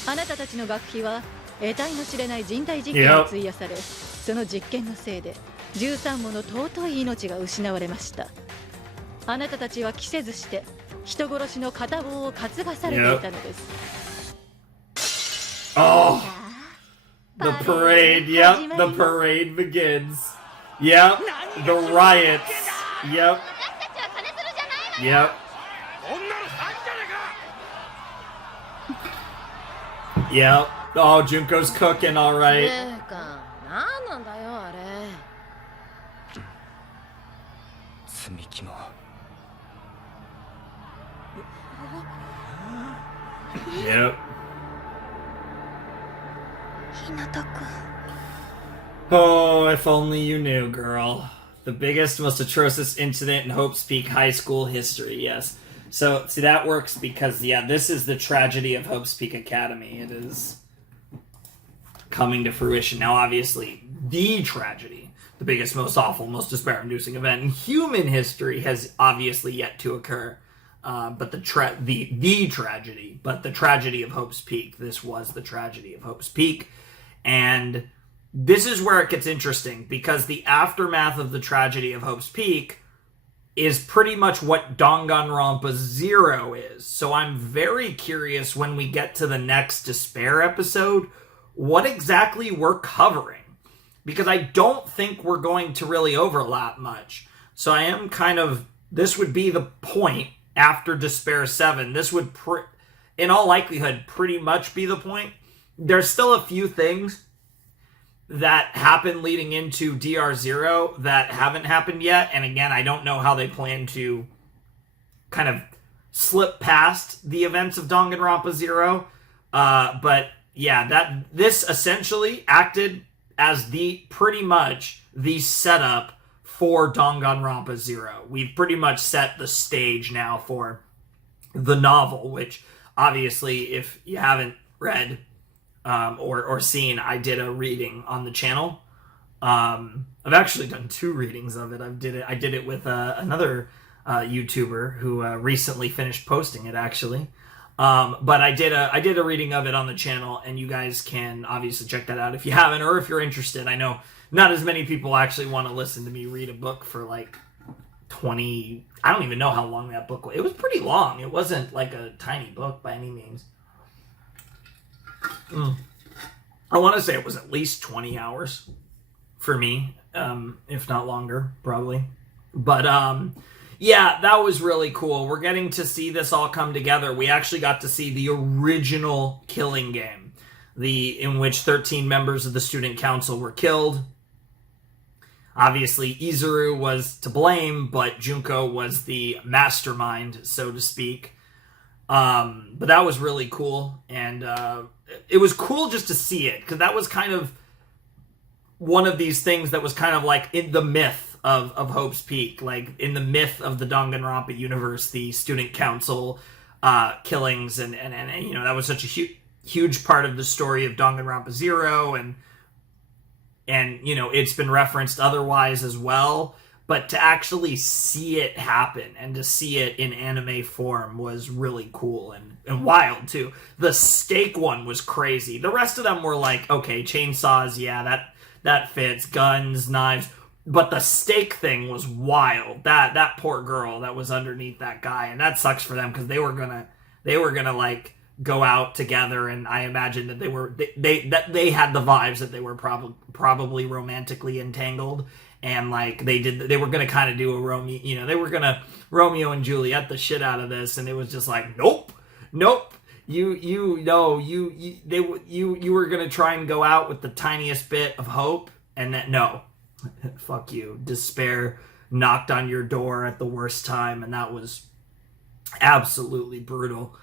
あなたたちの学費は得体の知れない人体実験に費やされ、その実験のせいで13もの尊い命が失われました。あなたたちは期せずして人殺しの片棒を担がされていたのです。 Oh. The parade. Yep, the parade begins. Yep, the riots. Yep. Yep. Yep. Oh, Junko's cooking, all right. 何なんだよあれ。積み木も Yep. ひなたくん。 Oh, if only you knew, girl. The biggest, most atrocious incident in Hope's Peak High School history, yes. So, see, that works because, yeah, this is the tragedy of Hope's Peak Academy. It is coming to fruition. Now, obviously, the tragedy, the biggest, most awful, most despair-inducing event in human history has obviously yet to occur. But the tragedy, but the tragedy of Hope's Peak, this was the tragedy of Hope's Peak. And this is where it gets interesting, because the aftermath of the tragedy of Hope's Peak is pretty much what Danganronpa 0 is. So I'm very curious when we get to the next Despair episode, what exactly we're covering. Because I don't think we're going to really overlap much. So I am kind of, this would be the point after Despair 7. This would, in all likelihood, pretty much be the point. There's still a few things that happened leading into DR0 that haven't happened yet. And again, I don't know how they plan to kind of slip past the events of Danganronpa 0. But yeah, this essentially acted as pretty much the setup for Danganronpa 0. We've pretty much set the stage now for the novel, which obviously, if you haven't read or seen, I did a reading on the channel. I've actually done 2 readings of it. I did it with another YouTuber who recently finished posting it, actually. But I did a reading of it on the channel, and you guys can obviously check that out if you haven't, or if you're interested. I know not as many people actually want to listen to me read a book for like 20... I don't even know how long that book was. It was pretty long. It wasn't like a tiny book by any means. I want to say it was at least 20 hours for me, if not longer, probably. But yeah, that was really cool. We're getting to see this all come together. We actually got to see the original killing game, in which 13 members of the student council were killed. Obviously, Izuru was to blame, but Junko was the mastermind, so to speak. But that was really cool, and it was cool just to see it, because that was kind of one of these things that was kind of like in the myth of Hope's Peak, like in the myth of the Danganronpa universe, the student council killings, and you know, that was such a huge part of the story of Danganronpa 0, and you know, it's been referenced otherwise as well, but to actually see it happen and to see it in anime form was really cool and wild too. The steak one was crazy. The rest of them were like, okay, chainsaws, yeah, that fits, guns, knives, but the steak thing was wild. That poor girl that was underneath that guy, and that sucks for them because they were gonna like go out together, and I imagine that they had the vibes that they were probably romantically entangled, and like they were gonna kind of do a Romeo, you know, they were gonna Romeo and Juliet the shit out of this, and it was just like, nope, you were gonna try and go out with the tiniest bit of hope, and that no, fuck you, despair knocked on your door at the worst time, and that was absolutely brutal.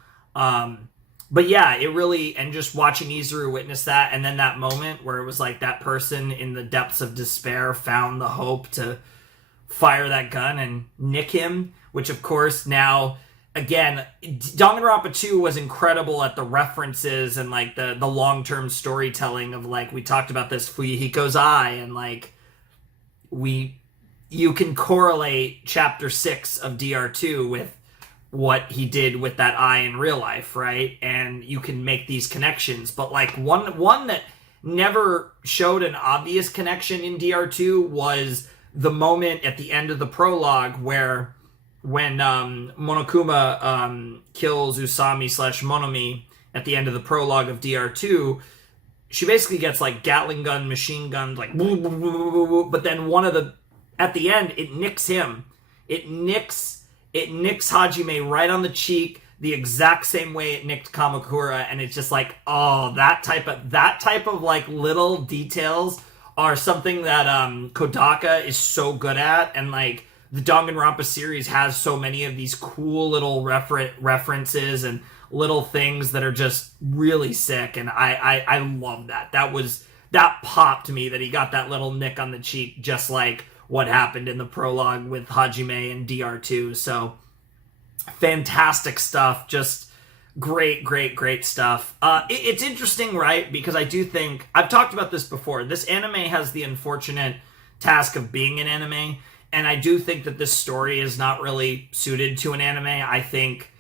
But yeah, it really, and just watching Izuru witness that, and then that moment where it was like that person in the depths of despair found the hope to fire that gun and nick him, which of course now, again, Danganronpa 2 was incredible at the references and like the long-term storytelling of like, we talked about this Fuyuhiko's eye, and like you can correlate chapter 6 of DR2 with what he did with that eye in real life, right? And you can make these connections, but like one that never showed an obvious connection in DR2 was the moment at the end of the prologue when Monokuma kills Usami / Monomi at the end of the prologue of DR2. She basically gets like Gatling gun, machine guns, like boo, boo, boo, boo, boo, but then at the end, it nicks him. It nicks Hajime right on the cheek, the exact same way it nicked Kamakura, and it's just like, oh, that type of like little details are something that Kodaka is so good at, and like the Danganronpa series has so many of these cool little references and little things that are just really sick, and I love that. That popped me that he got that little nick on the cheek, just like what happened in the prologue with Hajime and DR2. So fantastic stuff, just great stuff. It's interesting, right? Because I do think, I've talked about this before, this anime has the unfortunate task of being an anime, and I do think that this story is not really suited to an anime. I think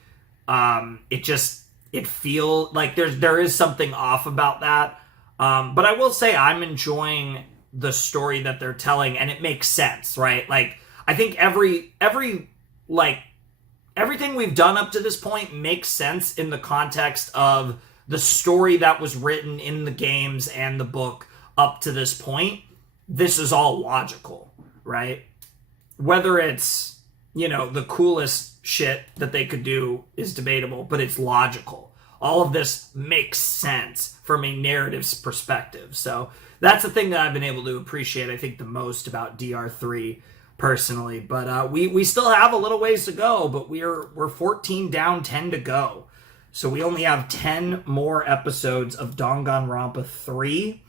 it feels like there is something off about that. But I will say I'm enjoying the story that they're telling, and it makes sense, right? Like, I think everything we've done up to this point makes sense in the context of the story that was written in the games and the book up to this point. This is all logical, right? Whether it's, you know, the coolest shit that they could do is debatable, but it's logical. All of this makes sense from a narrative's perspective. So that's the thing that I've been able to appreciate, I think, the most about DR3 personally. But we still have a little ways to go, but we're 14 down, 10 to go. So we only have 10 more episodes of Danganronpa 3.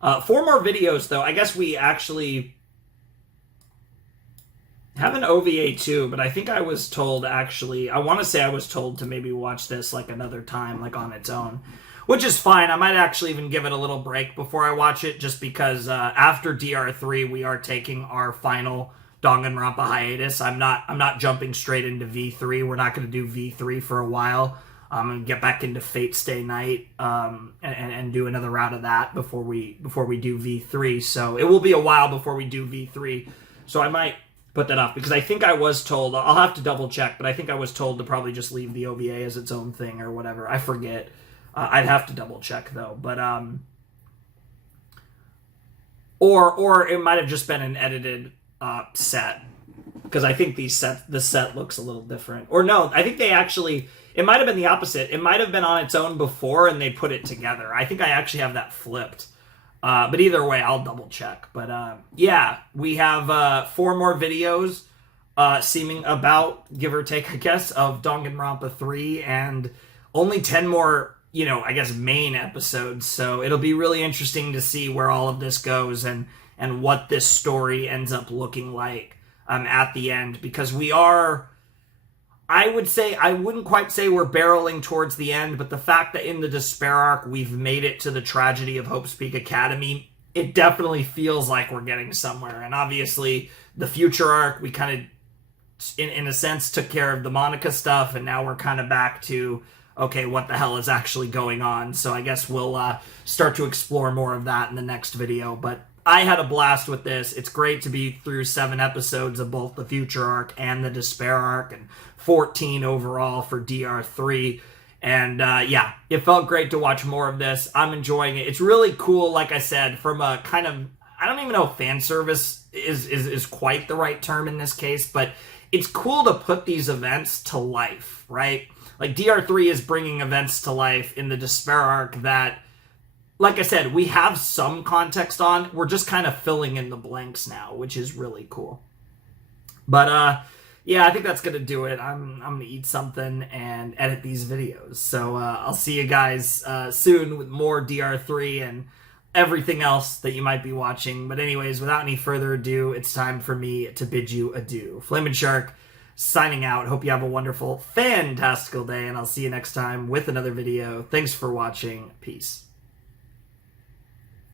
4 more videos, though. I guess we actually have an OVA too, but I think I was told, actually, I want to say I was told to maybe watch this like another time, like on its own, which is fine. I might actually even give it a little break before I watch it, just because after DR3 we are taking our final Danganronpa hiatus. I'm not jumping straight into V3. We're not going to do V3 for a while. I'm going to get back into Fate Stay Night and do another route of that before we do V3. So it will be a while before we do V3. So I might put that off, because I think I was told, I'll have to double check, but I think I was told to probably just leave the OVA as its own thing or whatever. I forget. I'd have to double check though. But or it might have just been an edited set, because I think the set looks a little different. Or no, I think they actually, it might have been the opposite. It might have been on its own before and they put it together. I think I actually have that flipped. But either way, I'll double check. But yeah, we have 4 more videos seeming about, give or take, I guess, of Danganronpa 3, and only 10 more, you know, I guess, main episodes. So it'll be really interesting to see where all of this goes and what this story ends up looking like at the end, because we are, I wouldn't quite say we're barreling towards the end, but the fact that in the Despair arc we've made it to the tragedy of Hope's Peak Academy, it definitely feels like we're getting somewhere. And obviously the future arc, we kind of, in a sense, took care of the Monica stuff, and now we're kind of back to, okay, what the hell is actually going on? So I guess we'll start to explore more of that in the next video. But I had a blast with this. It's great to be through 7 episodes of both the Future Arc and the Despair Arc, and 14 overall for DR3. And yeah, it felt great to watch more of this. I'm enjoying it. It's really cool, like I said, from a kind of, I don't even know if fan service is quite the right term in this case, but it's cool to put these events to life, right? Like DR3 is bringing events to life in the Despair Arc that, like I said, we have some context on. We're just kind of filling in the blanks now, which is really cool. But yeah, I think that's going to do it. I'm going to eat something and edit these videos. So I'll see you guys soon with more DR3 and everything else that you might be watching. But anyways, without any further ado, it's time for me to bid you adieu. Flamin' Shark signing out. Hope you have a wonderful, fantastical day, and I'll see you next time with another video. Thanks for watching. Peace.